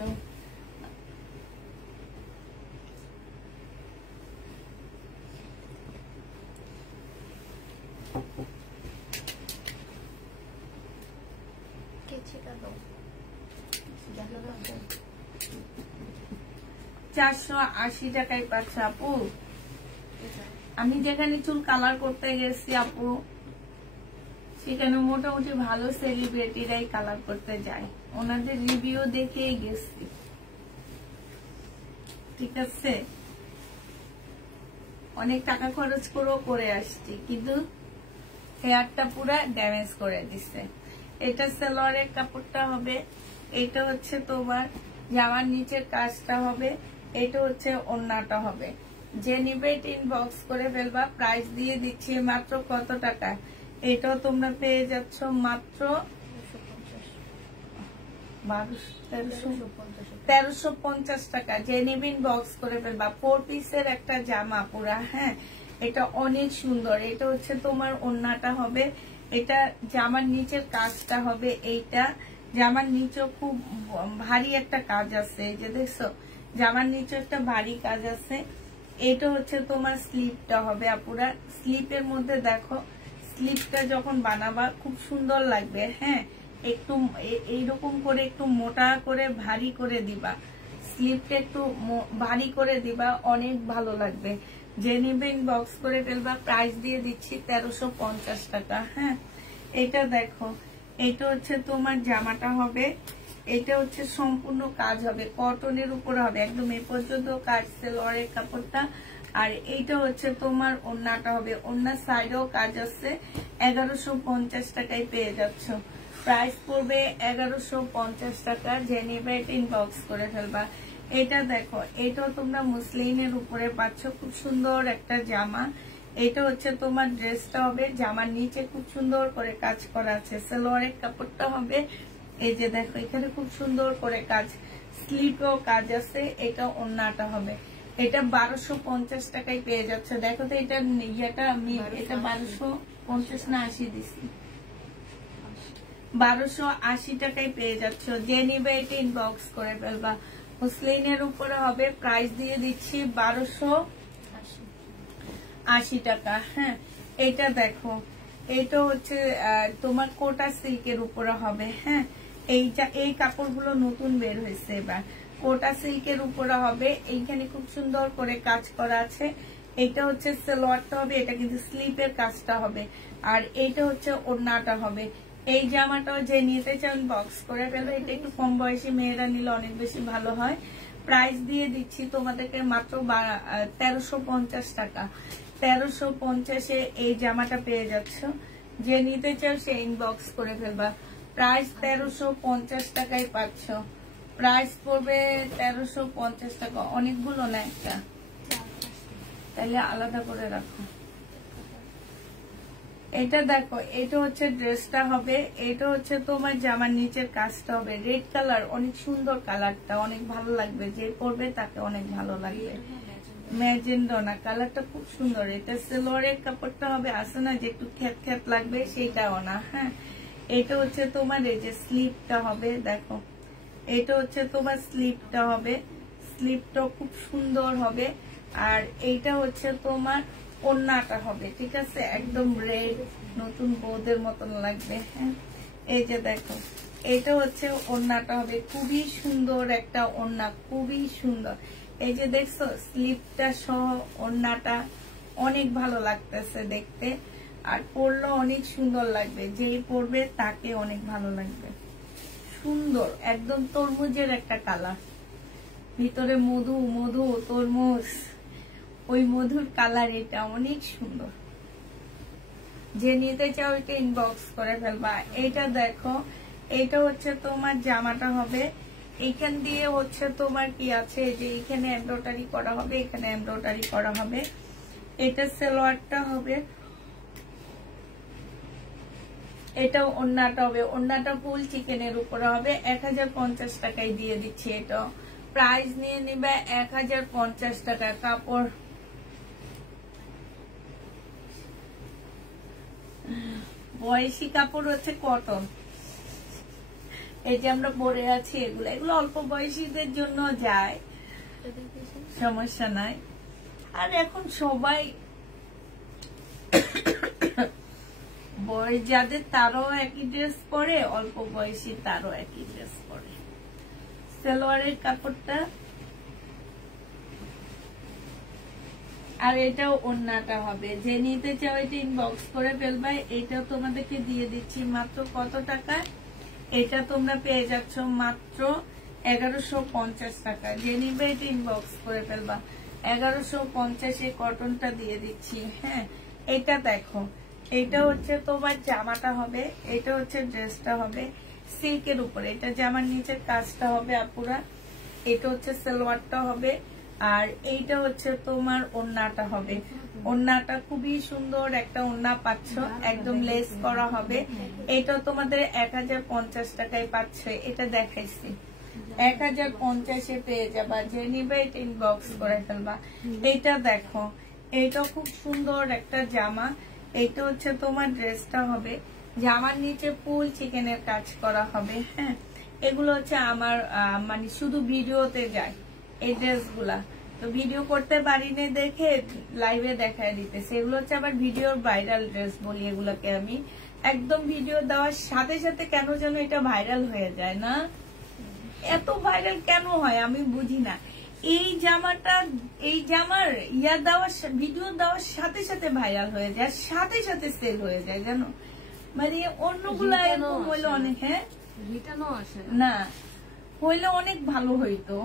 কেচিটা দাও। 480 টাকায় পাচ্ছ আপু। আমি যেখানে চুল কালার করতে গেছি আপু, সেখানে মোটামুটি ভালো সেলিব্রিটিরাই কালার করতে যায়, ওনাদের রিভিউ দেখেই গেছি, ঠিক আছে। অনেক টাকা খরচ করেও করে আসছি, কিন্তু হেয়ারটা পুরা ড্যামেজ করে দিছে। এটা সালোয়ারের কাপড়টা হবে, এটা হচ্ছে তোমার জামার নিচের কাজটা হবে, এটা হচ্ছে ওড়নাটা হবে। যে নিবে এটা ইনবক্স করে ফেলবা। প্রাইস দিয়ে দিচ্ছি মাত্র কত টাকা, এটাও তোমরা পেয়ে যাচ্ছ মাত্র 1350 টাকা। যে নিবে ইনবক্স করে ফেলবা। 4 পিসের একটা জামা পুরা, হ্যাঁ এটা অনেক সুন্দর। এটা হচ্ছে তোমার ওড়নাটা হবে, এটা জামার নিচের কাজটা হবে। এইটা জামার নিচে খুব ভারী একটা কাজ আছে, এই যে দেখছো জামার নিচে একটা ভারী কাজ আছে। এটা হচ্ছে তোমার স্লিপটা হবে আপুরা। স্লিপের মধ্যে দেখো, স্লিপটা যখন বানাবা খুব সুন্দর লাগবে, হ্যাঁ একটু এইরকম করে একটু মোটা করে ভারী করে দিবা, স্লিপটা একটু ভারী করে দিবা, অনেক ভালো লাগবে। যে নিবে ইনবক্স করে ফেলবা। প্রাইস দিয়ে দিচ্ছি 1350 টাকা। হ্যাঁ এটা দেখো, এটা হচ্ছে তোমার জামাটা হবে, এটা হচ্ছে সম্পূর্ণ কাজ হবে, কটনের উপর হবে, একদম এ পর্যন্ত কাজ সালোয়ারের কাপড়টা। আর এইটা হচ্ছে তোমার ওড়নাটা হবে, ওড়নার সাইডেও কাজ আছে। 1150 টাকায় পেয়ে যাচ্ছ। প্রাইস পড়বে 1150 টাকা। যে নিবে এটা ইনবক্স করে ফেলবা। এটা দেখো, এটাও তোমরা মুসলিনের উপরে পাচ্ছ, খুব সুন্দর একটা জামা। এটা হচ্ছে তোমার ড্রেসটা হবে, জামার নিচে খুব সুন্দর করে কাজ করা আছে। সালোয়ারের কাপড়টা হবে, এই যে দেখো এখানে খুব সুন্দর করে কাজ, স্লিপেও কাজ আছে। এটা ওড়নাটা হবে, এটা 1250 টাকায় পেয়ে যাচ্ছে। দেখো তো এটা ইয়েটা আমি এটা 1250 না 80 দিছি, 1280 টাকায় পেয়ে যাচ্ছ। যে নিবে এটা ইনবক্স করে ফেলবা। মুসলিনের উপরে হবে, প্রাইস দিয়ে দিচ্ছি 1280 টাকা। হ্যাঁ এটা দেখো, এটা হচ্ছে তোমার কোটা সিল্কের উপরে হবে। হ্যাঁ এই কাপড়গুলো নতুন বের হয়েছে এবার, কোটা সিল্কের উপরে হবে। এইখানে খুব সুন্দর করে কাজ করা আছে। এটা হচ্ছে সালোয়ারটা হবে, এটা কিন্তু স্লিপের কাজটা হবে, আর এইটা হচ্ছে ওড়নাটা হবে। এই জামাটাও যে নিতে চান বক্স করে ফেলবে। এটা একটু কম বয়সী মেয়েরা নিলে অনেক বেশি ভালো হয়। প্রাইস দিয়ে দিচ্ছি তোমাদেরকে মাত্র 1350 টাকা। 1350-এ এই জামাটা পেয়ে যাচ্ছ। যে নিতে চাও সে ইনবক্স করে ফেলবা। প্রাইস 1350 টাকায় পাচ্ছ। প্রাইস পড়বে 1350 টাকা। অনেকগুলো না একটা, তাহলে আলাদা করে রাখো। এটা দেখো, এটা হচ্ছে ড্রেসটা হবে, এটা হচ্ছে তোমার জামার নিচের কাজটা হবে। রেড কালার, অনেক সুন্দর কালারটা, অনেক ভালো লাগবে, যে পরবে তাকে অনেক ভালো লাগবে। ম্যাজেন্ডা কালারটা খুব সুন্দর। এটা সালোয়ারের কাপড়টা হবে, আসে না যে একটু খ্যাত খ্যাত লাগবে, সেইটাও না। হ্যাঁ এটা হচ্ছে তোমার এই যে স্লিপটা হবে, দেখো এটা হচ্ছে তোমার স্লিপটা হবে, স্লিপটা খুব সুন্দর হবে। আর এইটা হচ্ছে তোমার ওড়নাটা হবে, ঠিক আছে, একদম রেড, নতুন বউদের মতন লাগবে। হ্যাঁ এই যে দেখো এটা হচ্ছে ওড়নাটা হবে, খুবই সুন্দর একটা ওড়না, খুবই সুন্দর। এই যে দেখছো স্লিপটা সহ ওড়নাটা অনেক ভালো লাগতেছে দেখতে, আর পরলেও অনেক সুন্দর লাগবে, যেই পরবে তাকে অনেক ভালো লাগবে। সুন্দর একদম তরমুজের একটা কালার, ভিতরে মধু মধু তরমুজ, ওই মধুর কালার, এটা অনেক সুন্দর। যে নিতে চাও এটা ইনবক্স করে ফেলবা। এটা দেখো, এটা হচ্ছে তোমার জামাটা হবে, এইখান দিয়ে হচ্ছে তোমার কি আছে যে এখানে এমব্রয়ডারি করা হবে, এখানে এমব্রয়ডারি করা হবে। এটা সালোয়ারটা হবে, এটা ওড়নাটা হবে, ওড়নাটা ফুল চিকেনের উপরে হবে। 1050 টাকায় দিয়ে দিচ্ছি। এটা প্রাইস নিয়ে নিবে 1050 টাকা। কাপড় বয়সী কাপড় হচ্ছে কটন, এই যে আমরা পরে আছি এগুলো, এগুলো অল্প বয়সীদের জন্য যায়, সমস্যা নাই। আর এখন সবাই বয়স যাদের তারও একই ড্রেস পরে, অল্প বয়সী তারও একই ড্রেস পরে। সালোয়ারের কাপড়টা, আর এটাও ওড়নাটা হবে। যে নিতে চাও এটা ইনবক্স করে ফেলবা। এটা তোমাদেরকে দিয়ে দিচ্ছি মাত্র কত টাকা, এটা তোমরা পেয়ে যাচ্ছ মাত্র 1150 টাকা। যে নিবে এটা ইনবক্স করে ফেলবা। 1150 কটনটা দিয়ে দিচ্ছি। হ্যাঁ, এটা দেখো, এটা হচ্ছে তোমার জামাটা হবে, এটা হচ্ছে ড্রেসটা হবে সিল্কের উপরে। এটা জামার নিচের কাজটা হবে আপুরা, এটা হচ্ছে সালোয়ারটা হবে, আর এইটা হচ্ছে তোমার ওড়নাটা হবে। ওড়নাটা খুবই সুন্দর একটা ওড়না পাচ্ছ, একদম লেস করা হবে। এটা তোমাদের 1050 টাকায় পাচ্ছ। এটা দেখাইছি 1050 পেয়ে যাবা। যে নিবে এটা ইনবক্স করে ফেলবা। এটা দেখো, এটা খুব সুন্দর একটা জামা। এটা হচ্ছে তোমার ড্রেসটা হবে, জামার নিচে ফুল চিকেনের কাজ করা হবে। হ্যাঁ, এগুলো হচ্ছে আমার মানে শুধু ভিডিওতে যায় এই ড্রেসগুলা, তো ভিডিও করতে পারিনি দেখে লাইভে দেখায় দিতেছে। এগুলো হচ্ছে আবার ভিডিওর ভাইরাল ড্রেস বলি এগুলোকে আমি। একদম ভিডিও দেওয়ার সাথে সাথে কেন যেন এটা ভাইরাল হয়ে যায় না, এত ভাইরাল কেন হয় আমি বুঝি না। এই জামাটা, এই জামার ইয়া দেওয়ার ভিডিও দেওয়ার সাথে সাথে ভাইরাল হয়ে যায়, সাথে সাথে সেল হয়ে যায় জানো। মানে অন্যগুলা এরকম হইলে অনেক, হ্যাঁ না হইলে অনেক ভালো হইতো।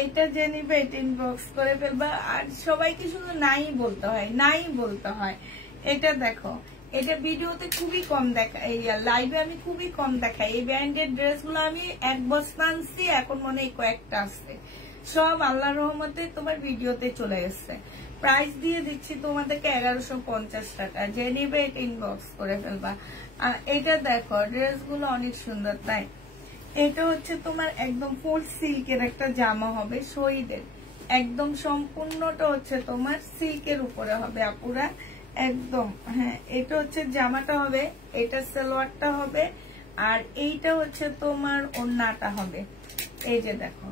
এইটা যে নিবে এটা ইনবক্স করে ফেলবা। আর সবাইকে শুধু নাই বলতে হয়, নাই বলতে হয়। এটা দেখো, এটা ভিডিওতে খুবই কম দেখায়, লাইভে আমি খুবই কম দেখাই। এই ব্র্যান্ডের ড্রেসগুলো আমি এক বস্তা আনছি, এখন মনে হয় কয়েকটা আসছে। সব আল্লাহর রহমতে তোমার ভিডিওতে চলে এসছে। প্রাইস দিয়ে দিচ্ছি তোমাদেরকে 1150 টাকা। যে নিবে এটা ইনবক্স করে ফেলবা। এটা দেখো, ড্রেসগুলো অনেক সুন্দর তাই। এটা হচ্ছে তোমার একদম ফুল সিল্কের একটা জামা হবে, শহীদের একদম সম্পূর্ণটা হচ্ছে তোমার সিল্কের উপরে হবে আপুরা একদম। হ্যাঁ, এটা হচ্ছে জামাটা হবে, এটা সালোয়ারটা হবে, আর এইটা হচ্ছে তোমার ওড়নাটা হবে। এই যে দেখো,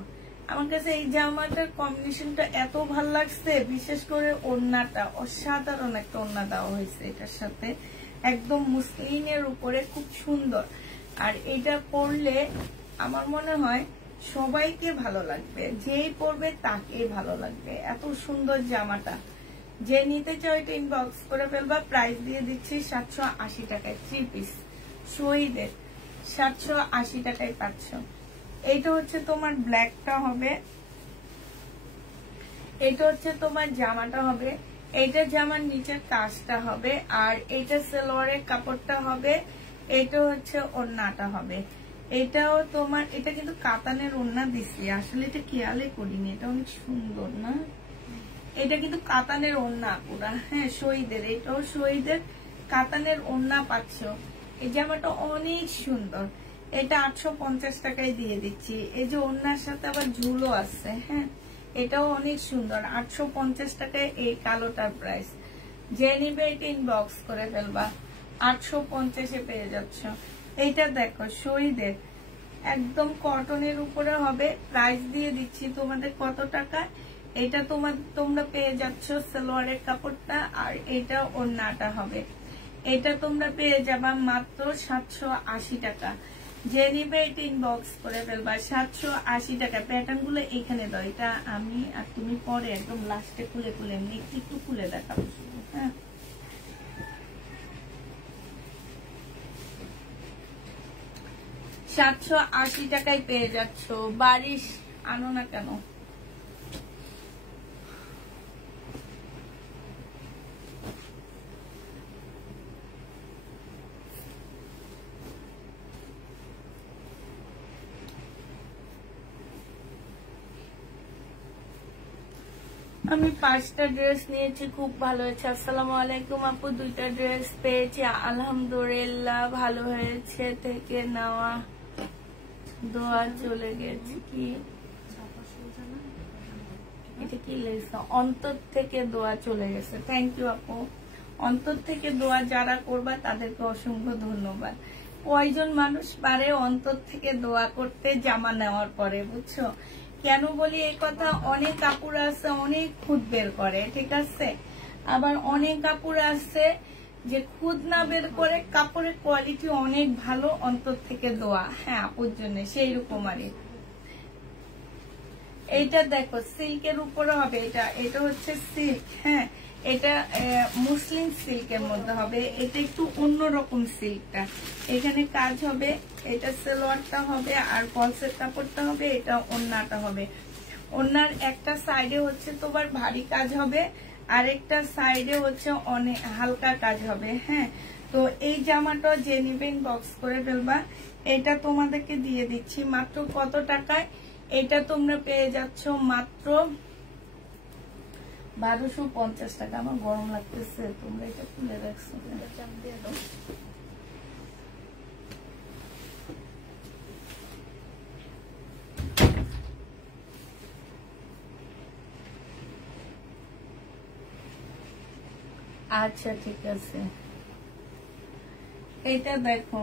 আমার কাছে এই জামাটার কম্বিনেশনটা এত ভাল লাগছে, বিশেষ করে ওড়নাটা অসাধারণ একটা ওড়না দেওয়া হয়েছে এটার সাথে, একদম মুসলিনের উপরে খুব সুন্দর। আর এটা পরলে আমার মনে হয় সবাইকে ভালো লাগবে, যেই পরবে তাকে ভালো লাগবে, এত সুন্দর জামাটা। যে নিতে চাও এটা ইনবক্স করে ফেলবা। প্রাইস দিয়ে দিচ্ছি 780 টাকায়, 3 পিস শহীদের 780 টাকায় পাচ্ছ। এইটা হচ্ছে তোমার ব্ল্যাকটা হবে, এটা হচ্ছে তোমার জামাটা হবে, এইটা জামার নিচের কাজটা হবে, আর এইটা সালোয়ারের কাপড়টা হবে, এটা হচ্ছে ওড়নাটা হবে। এটাও তোমার, এটা কিন্তু কাতানের ওড়না দিছি, আসলে এটা খেয়ালই করিনি, এটা অনেক সুন্দর না। এটা কিন্তু কাতানের ওড়না পুরা, হ্যাঁ শহীদের, এটাও শহীদের কাতানের ওড়না পাচ্ছ। এই জামাটা অনেক সুন্দর, এটা 850 টাকায় দিয়ে দিচ্ছি। এই যে ওড়নার সাথে আবার ঝুলও আছে। হ্যাঁ, এটাও অনেক সুন্দর, 850 টাকায় এই কালোটার প্রাইস। যে নিবে এটা ইনবক্স করে ফেলবা, 850 পেয়ে যাচ্ছ। এইটা দেখো, শহীদের একদম কটনের উপরে হবে। প্রাইস দিয়ে দিচ্ছি তোমাদের কত টাকা, এটা তোমরা পেয়ে যাচ্ছ সালোয়ারের কাপড়টা, আর এটা ওড়নাটা হবে। এটা তোমরা পেয়ে যাবা মাত্র 780 টাকা। যে নিবে এটা ইনবক্স করে ফেলবা। 780 টাকা। প্যাটার্ন গুলো এখানে দাও, এটা আমি আর তুমি পরে একদম লাস্টে খুলে খুলে একটু খুলে দেখাবো। হ্যাঁ, 780 টাকায় পেয়ে যাচ্ছ। বারিশ আনো না কেন? আমি 5টা ড্রেস নিয়েছি, খুব ভালো হয়েছে। আসসালামু আলাইকুম আপু, 2টা ড্রেস পেয়েছি আলহামদুলিল্লাহ, ভালো হয়েছে। থেকে নেওয়া দোয়া চলে গেছে। কি এটা কি লেখা? অন্তর থেকে দোয়া চলে গেছে। থ্যাংক ইউ আপু। অন্তর থেকে দোয়া যারা করবা তাদেরকে অসংখ্য ধন্যবাদ। কয়জন মানুষ পারে অন্তর থেকে দোয়া করতে জামা নেওয়ার পরে, বুঝছো? কেন বলি এই কথা? অনেক কাপড় আছে অনেক খুদ বের করে, ঠিক আছে, আবার অনেক কাপড় আছে যে খুদ না বের করে, কাপড়ের কোয়ালিটি অনেক ভালো, অন্তর থেকে দোয়া। হ্যাঁ আপুর জন্য সেই রকম। আর এইটা দেখো সিল্কের উপরে হবে, এটা হচ্ছে সিল্ক। হ্যাঁ, এটা মুসলিম সিল্কের মধ্যে হবে। এটা একটু অন্যরকম সিল্কটা, এখানে কাজ হবে। এটা সালোয়ারটা হবে আর ফলসের কাপড়টা হবে, এটা ওড়নাটা হবে। ওড়নার একটা সাইডে হচ্ছে তোমার ভারী কাজ হবে, আরেকটা সাইডে হচ্ছে অনেক হালকা কাজ হবে। হ্যাঁ, তো এই জামাটা যে নিবেন বক্স করে ফেলবা। এটা তোমাদেরকে দিয়ে দিচ্ছি মাত্র কত টাকায়? এটা তোমরা পেয়ে যাচ্ছ মাত্র 1250 টাকা। আমার গরম লাগতেছে, তোমরা এটা খুলে রাখছো। আচ্ছা ঠিক আছে, এটা দেখো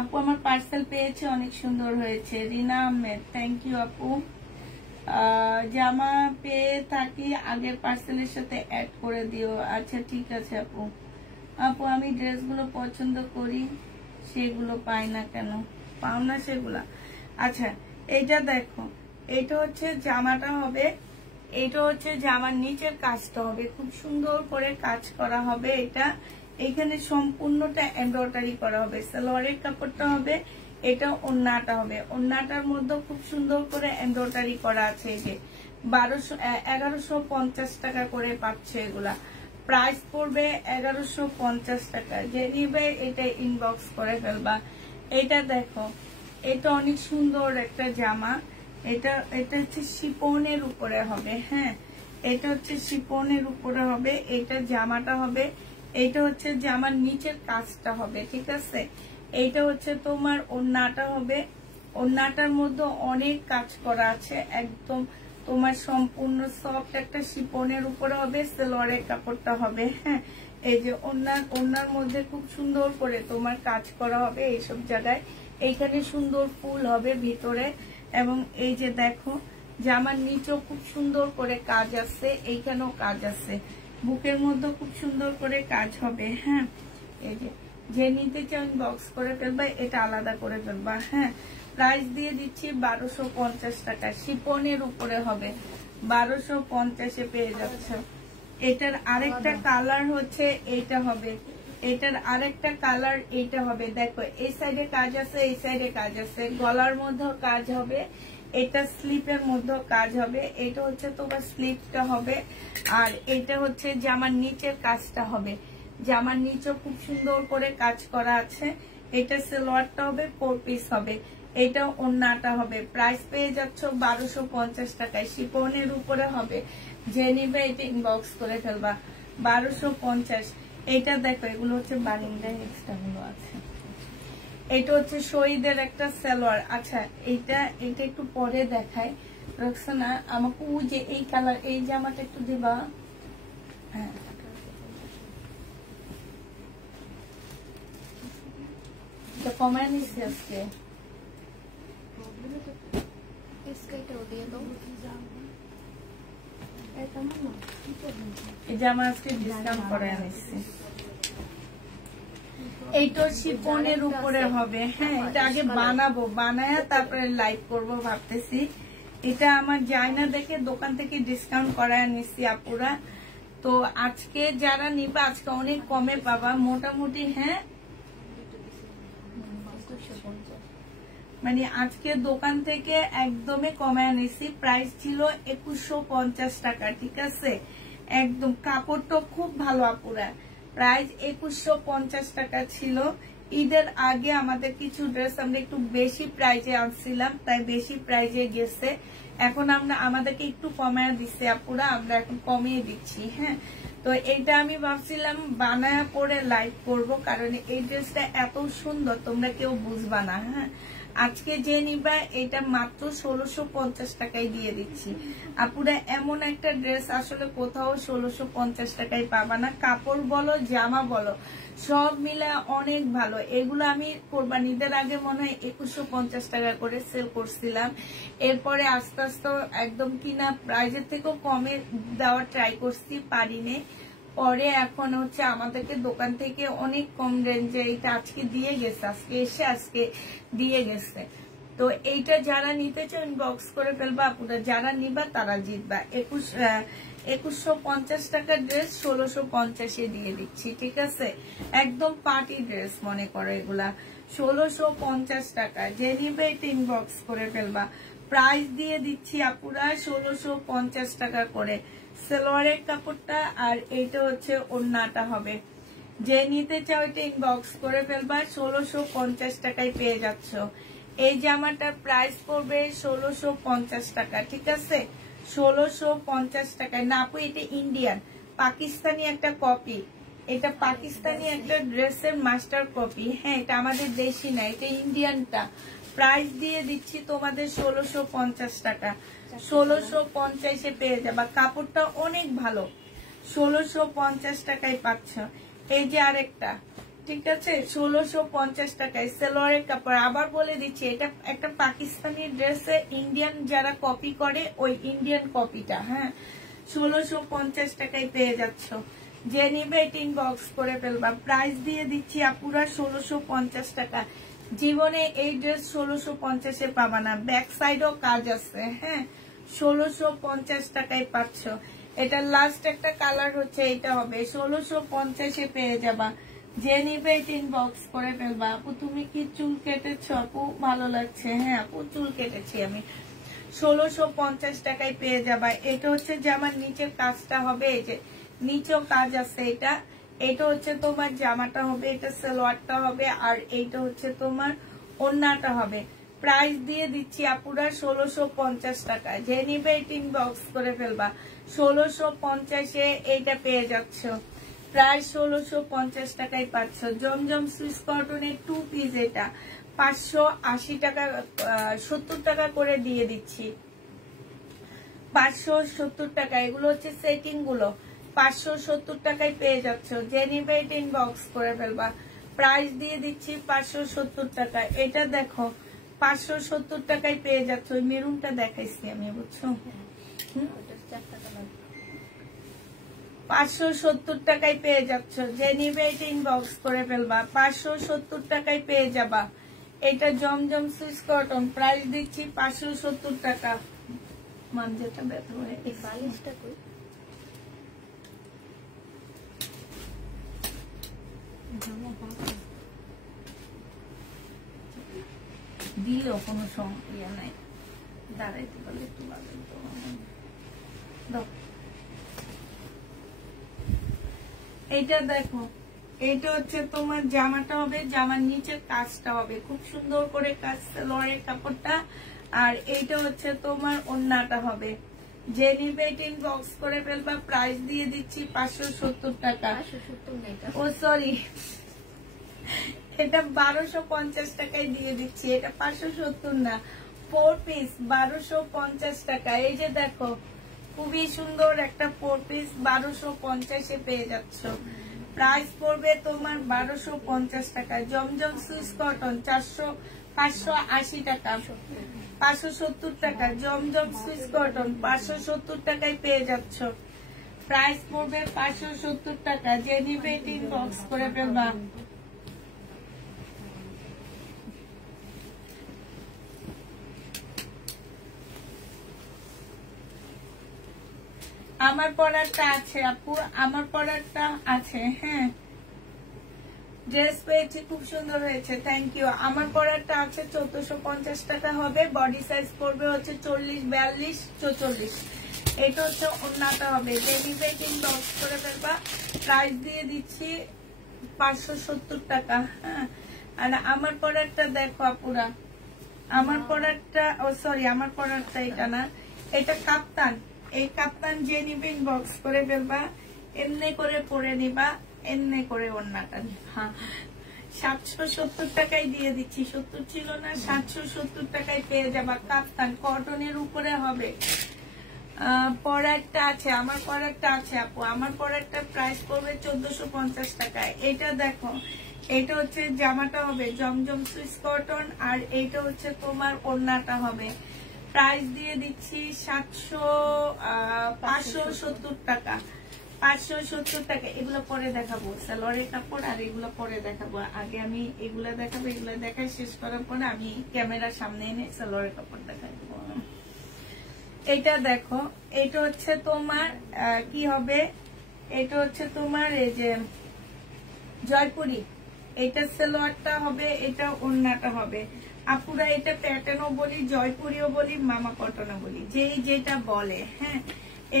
আপু, আমার পার্সেল পেয়েছে, অনেক সুন্দর হয়েছে। রিনা আহমেদ, থ্যাংক ইউ আপু। জামা পেয়ে থাকি, আগের পার্সেলের সাথে অ্যাড করে দিও। আচ্ছা ঠিক আছে আপু। আপু আমি ড্রেসগুলো পছন্দ করি, সেগুলো পাই না কেন? পাও না সেগুলা? আচ্ছা এইটা দেখো, এটা হচ্ছে জামাটা হবে, এটা হচ্ছে জামার নিচের কাজটা হবে, খুব সুন্দর করে কাজ করা হবে। এটা এখানে সম্পূর্ণটা এমব্রয়ডারি করা হবে। সালোয়ারের কাপড়টা হবে, এটা ওড়নাটা হবে। ওড়নাটার মধ্যে খুব সুন্দর করে এমব্রয়ডারি করা আছে। এই যে 1150 টাকা করে পাচ্ছে এগুলা। প্রাইস পড়বে 1150 টাকা। যে নিবে এটা ইনবক্স করে ফেলবা। এটা দেখো, এটা অনেক সুন্দর একটা জামা। এটা হচ্ছে শিপনের উপরে হবে। হ্যাঁ, এটা হচ্ছে শিপনের উপরে হবে। এটা জামাটা হবে, এটা হচ্ছে জামার নিচের কাজটা হবে, ঠিক আছে। এইটা হচ্ছে তোমার ওড়নাটা হবে। ওড়নাটার মধ্যে অনেক কাজ করা আছে, একদম তোমার সম্পূর্ণ সফট একটা শিপনের উপরে হবে। সালোয়ারের কাপড়টা হবে। হ্যাঁ, এই যে ওড়নার মধ্যে খুব সুন্দর করে তোমার কাজ করা হবে এইসব জায়গায়। এইখানে সুন্দর ফুল হবে ভিতরে, এবং এই যে দেখো জামার নিচেও খুব সুন্দর করে কাজ আছে, এইখানেও কাজ আছে, বুকের মধ্যে খুব সুন্দর করে কাজ হবে। হ্যাঁ, এই যে নিতে চান বক্স করে ফেলবা, এটা আলাদা করে ফেলবা। হ্যাঁ, প্রাইস দিয়ে দিচ্ছি 1250 টাকা। শিপনের উপরে হবে, 1250-এ পেয়ে যাচ্ছে। এটার আরেকটা কালার হচ্ছে এইটা হবে, এটার আরেকটা কালার এইটা হবে। দেখো এই সাইডে কাজ আছে, এই সাইডে কাজ আছে, গলার মধ্যেও কাজ হবে, এটা স্লিপের মধ্যেও কাজ হবে। এটা হচ্ছে তোমার স্লিপটা হবে, আর এটা হচ্ছে জামার নিচের কাজটা হবে। জামার নিচে খুব সুন্দর করে কাজ করা আছে। এটা সালোয়ারটা হবে, 4 পিস হবে। এটা ওড়নাটা হবে। প্রাইস পেয়ে যাচ্ছ 1250 টাকায়। শিপনের উপরে হবে, যে নিবে এটা ইনবক্স করে ফেলবা। 1250। এটা দেখো, এগুলো হচ্ছে বারিন্দায় এক্সট্রা গুলো আছে। এটা হচ্ছে শহীদের একটা সালোয়ার। আচ্ছা এটা একটু পরে দেখাই। রক্সানা আমাকে যে এই কালার এই জামাটা একটু দিবা। হ্যাঁ, কমায় নিচ্ছি আজকে। এই জামা আজকে ডিসকাউন্ট করে আনিছি। এইটা শিফনের উপরে হবে। হ্যাঁ, এটা আগে বানাবো, বানায়া তারপরে লাইভ করব ভাবতেছি। এটা আমার যায় না দেখে দোকান থেকে ডিসকাউন্ট করায় নিচ্ছি আপুরা। তো আজকে যারা নিবা আজকে অনেক কমে পাবা মোটামুটি। হ্যাঁ, মানে আজকে দোকান থেকে একদমই কমায় নিছি। প্রাইস ছিল 2150 টাকা, ঠিক আছে। একদম কাপড়টা খুব ভালো আপুরা। প্রাইস 2150 টাকা ছিল। ঈদের আগে আমাদের কিছু ড্রেস আমরা একটু বেশি প্রাইজে আনছিলাম, তাই বেশি প্রাইজে গেছে। এখন আমরা আমাদেরকে একটু কমায় দিচ্ছে আপুরা, আমরা এখন কমিয়ে দিচ্ছি। হ্যাঁ, তো এইটা আমি ভাবছিলাম বানায়া পরে লাইভ করব, কারণ এই ড্রেসটা এত সুন্দর তোমরা কেউ বুঝবা না। হ্যাঁ, আজকে যে নিবা এটা মাত্র 1650 টাকায় দিয়ে দিচ্ছি আপুরা। এমন একটা ড্রেস আসলে কোথাও 1650 টাকায় পাবা না। কাপড় বলো জামা বলো সব মিলে অনেক ভালো। এগুলো আমি কোরবানিদের আগে মনে হয় 2150 টাকা করে সেল করছিলাম। এরপরে আস্তে আস্তে একদম কিনা প্রাইজের থেকেও কমে দেওয়ার ট্রাই করছি, পারিনি। পরে এখন হচ্ছে আমাদেরকে দোকান থেকে অনেক কম রেঞ্জে এটা আজকে দিয়ে গেছে, আজকে এসে আজকে দিয়ে গেছে। তো এইটা যারা নিতে চাও ইনবক্স করে ফেলবা আপুরা, যারা নিবা তারা জিতবা। 2150 টাকার ড্রেস 1650 দিয়ে দিচ্ছি, ঠিক আছে। একদম পার্টি ড্রেস মনে করো এগুলা। 1650 টাকা, যে নিবে এটা ইনবক্স করে ফেলবা। প্রাইস দিয়ে দিচ্ছি আপুরা 1650 টাকা করে সালোয়ারের কাপড়টা, আর এইটা হচ্ছে ওড়নাটা হবে। যে নিতে চাও এটা ইনবক্স করে ফেলবা। 1650 টাকায় পেয়ে যাচ্ছ। এই জামাটার প্রাইস পড়বে 1650 টাকা, ঠিক আছে। 1650 টাকায় না আপু, এটা ইন্ডিয়ান পাকিস্তানি একটা কপি। এটা পাকিস্তানি একটা ড্রেসের মাস্টার কপি। হ্যাঁ, এটা আমাদের দেশি না, এটা ইন্ডিয়ানটা। প্রাইস দিয়ে দিচ্ছি তোমাদের 1650 টাকা। 1650 পেয়ে যাবা। কাপড়টা অনেক ভালো, 1650 টাকায় পাচ্ছ। এই যে আরেকটা, ঠিক আছে, 1650 টাকায় সালোয়ারের কাপড়। আবার বলে দিচ্ছি এটা একটা পাকিস্তানি ড্রেসে ইন্ডিয়ান যারা কপি করে ওই ইন্ডিয়ান কপিটা। হ্যাঁ, 1650 টাকায় পেয়ে যাচ্ছ। যে নিবে এটা ইনবক্স করে ফেলবা। প্রাইস দিয়ে দিচ্ছি আপুরা 1650 টাকা। জীবনে এই ড্রেস 1650 পাবা না, ব্যাক সাইডও কাজ আছে। হ্যাঁ, 1650 টাকায় পাচ্ছ। এটা লাস্ট একটা কালার হচ্ছে, এটা হবে 1650 পেয়ে যাবা। যে নিবে এটা ইনবক্স করে ফেলবা। আপু তুমি কি চুল কেটেছ? আপু ভালো লাগছে। হ্যাঁ আপু, চুল কেটেছি আমি। 1650 টাকায় পেয়ে যাবা। এটা হচ্ছে যে আমার নিচের কাজটা হবে, এই যে নিচেও কাজ আছে। এটা হচ্ছে তোমার জামাটা হবে, এটা সালোয়ারটা হবে, আর এইটা হচ্ছে তোমার ওড়নাটা হবে। প্রাইস দিয়ে দিচ্ছি আপুরা 1650 টাকা। যে নিবে এটা ইনবক্স করে ফেলবা। 1650 এইটা পেয়ে যাচ্ছ। প্রায় 1650 টাকায় পাচ্ছ। জমজম সুইস কটনের 2 পিস, এটা 580 টাকা 70 টাকা করে দিয়ে দিচ্ছি। 570 টাকা। এগুলো হচ্ছে সেটিং গুলো, 570 টাকায় পেয়ে যাচ্ছ। যে নিবে এটা ইনবক্স করে ফেলবা। প্রাইস দিয়ে দিচ্ছি 570 টাকা। এটা দেখো 570 টাকায় পেয়ে যাচ্ছ। ওই মেরুনটা দেখাইছি আমি, বুঝছো। 570 টাকায় পেয়ে যাচ্ছ। যে নিবে এটা ইনবক্স করে ফেলবা। 570 টাকায় পেয়ে যাবা। এটা জমজম সুইস কটন। প্রাইস দিচ্ছি 570 টাকা। মানজেটা ব্যথা হয়ে এই বালিশটা কই দিলেও কোনো সমস্যা নাই, দাঁড়াইতে পারলে একটু ভালো। এইটা দেখো, এটা হচ্ছে তোমার জামাটা হবে, জামার নিচের কাজটা হবে খুব সুন্দর করে কাজ, সালোয়ারের কাপড়টা। আর এইটা হচ্ছে তোমার ওড়নাটা হবে। যে নিবে এটা ইনবক্স করে ফেলবা। প্রাইস দিয়ে দিচ্ছি 570 টাকা। ও সরি, এটা 1250 টাকায় দিয়ে দিচ্ছি। এটা 570 না, 4 পিস 1250 টাকা। এই যে দেখো খুবই সুন্দর একটা 4 পিস 1250 পেয়ে যাচ্ছ। প্রাইস পড়বে তোমার 1250 টাকা। জমজম সুইস কটন 580 টাকা, 570 টাকা। জমজম সুইস কটন 570 টাকায় পেয়ে যাচ্ছ। প্রাইস পড়বে 570 টাকা। যে নিবে ইনবক্স করে ফেলবা। আমার পরারটা আছে আপু, আমার পরারটা আছে। হ্যাঁ, ড্রেস পেয়েছি, খুব সুন্দর হয়েছে, থ্যাংক ইউ। আমার পরারটা আছে 1450 টাকা হবে। বডি সাইজ পড়বে হচ্ছে 40, 42, 44। এটা হচ্ছে ওড়নাটা হবে। যে নিবে ইনবক্স করে ফেলবা। প্রাইস দিয়ে দিচ্ছি 570 টাকা। হ্যাঁ, আর আমার পরারটা দেখো আপুরা, আমার পরারটা, ও সরি, আমার পরারটা এটা না, এটা কাপ্তান। এই কাপ্তান যে নিবে ইনবক্স করে ফেলবা। এমনি করে পরে নিবা, এমনি করে ওড়নাটা নিবা। 770 টাকায় দিয়ে দিচ্ছি, 70 ছিল না, 770 টাকায় পেয়ে যাবা। কাপ্তান কটনের উপরে হবে। পরারটা আছে, আমার পরারটা আছে আপু, আমার পরারটা প্রাইস পড়বে 1450 টাকায়। এটা দেখো, এটা হচ্ছে জামাটা হবে জমজম সুইস কটন, আর এইটা হচ্ছে তোমার ওড়নাটা হবে। প্রাইস দিয়ে দিচ্ছি 570 টাকা, 570 টাকা। এগুলো পরে দেখাবো, সালোয়ারের কাপড় আর এগুলো পরে দেখাবো। আগে আমি এগুলা দেখাবো, এগুলো দেখাই শেষ করার পরে আমি ক্যামেরার সামনে এনে সালোয়ারের কাপড় দেখাবো। এটা দেখো, এটা হচ্ছে তোমার কি হবে, এটা হচ্ছে তোমার এই যে জয়পুরি। এটা সালোয়ারটা হবে, এটা ওড়নাটা হবে। আপুরা এটা প্যাটার্নও বলি, জয়পুরিও বলি, মামা কটনও বলি, যেই যেটা বলে। হ্যাঁ,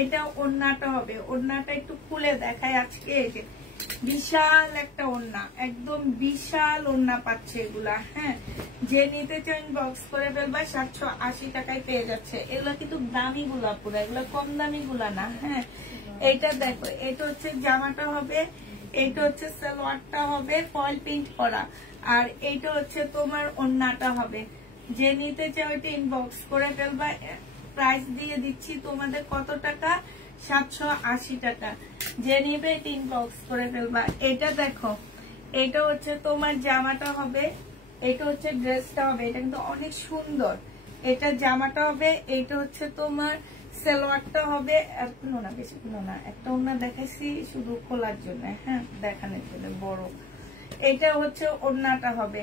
এটা ওড়নাটা হবে। ওড়নাটা একটু খুলে দেখায় আজকে। এই যে বিশাল একটা ওড়না, একদম বিশাল ওড়না পাচ্ছে এগুলা। হ্যাঁ, যে নিতে চান বক্স করে ফেলবা। 780 টাকায় পেয়ে যাচ্ছে। এগুলা কিন্তু দামি গুলা পুরো, এগুলা কম দামি গুলা না। হ্যাঁ, এইটা দেখো, এটা হচ্ছে জামাটা হবে, এইটা হচ্ছে সালোয়ারটা হবে ফয়েল প্রিন্ট করা, আর এইটা হচ্ছে তোমার ওড়নাটা হবে। যে নিতে চাও এটা ইনবক্স করে ফেলবা। প্রাইস দিয়ে দিচ্ছি তোমাদের কত টাকা, 780 টাকা। যে নিবে এটা ইনবক্স করে ফেলবা। এটা দেখো, এটা হচ্ছে তোমার জামাটা হবে, এটা হচ্ছে ড্রেসটা হবে। এটা কিন্তু অনেক সুন্দর। এটা জামাটা হবে, এটা হচ্ছে তোমার সালোয়ারটা হবে। এখনো না, বেশি কোনো না, একটা ওড়না দেখাইছি শুধু খোলার জন্য। হ্যাঁ, দেখানোর জন্য বড়। এটা হচ্ছে ওড়নাটা হবে।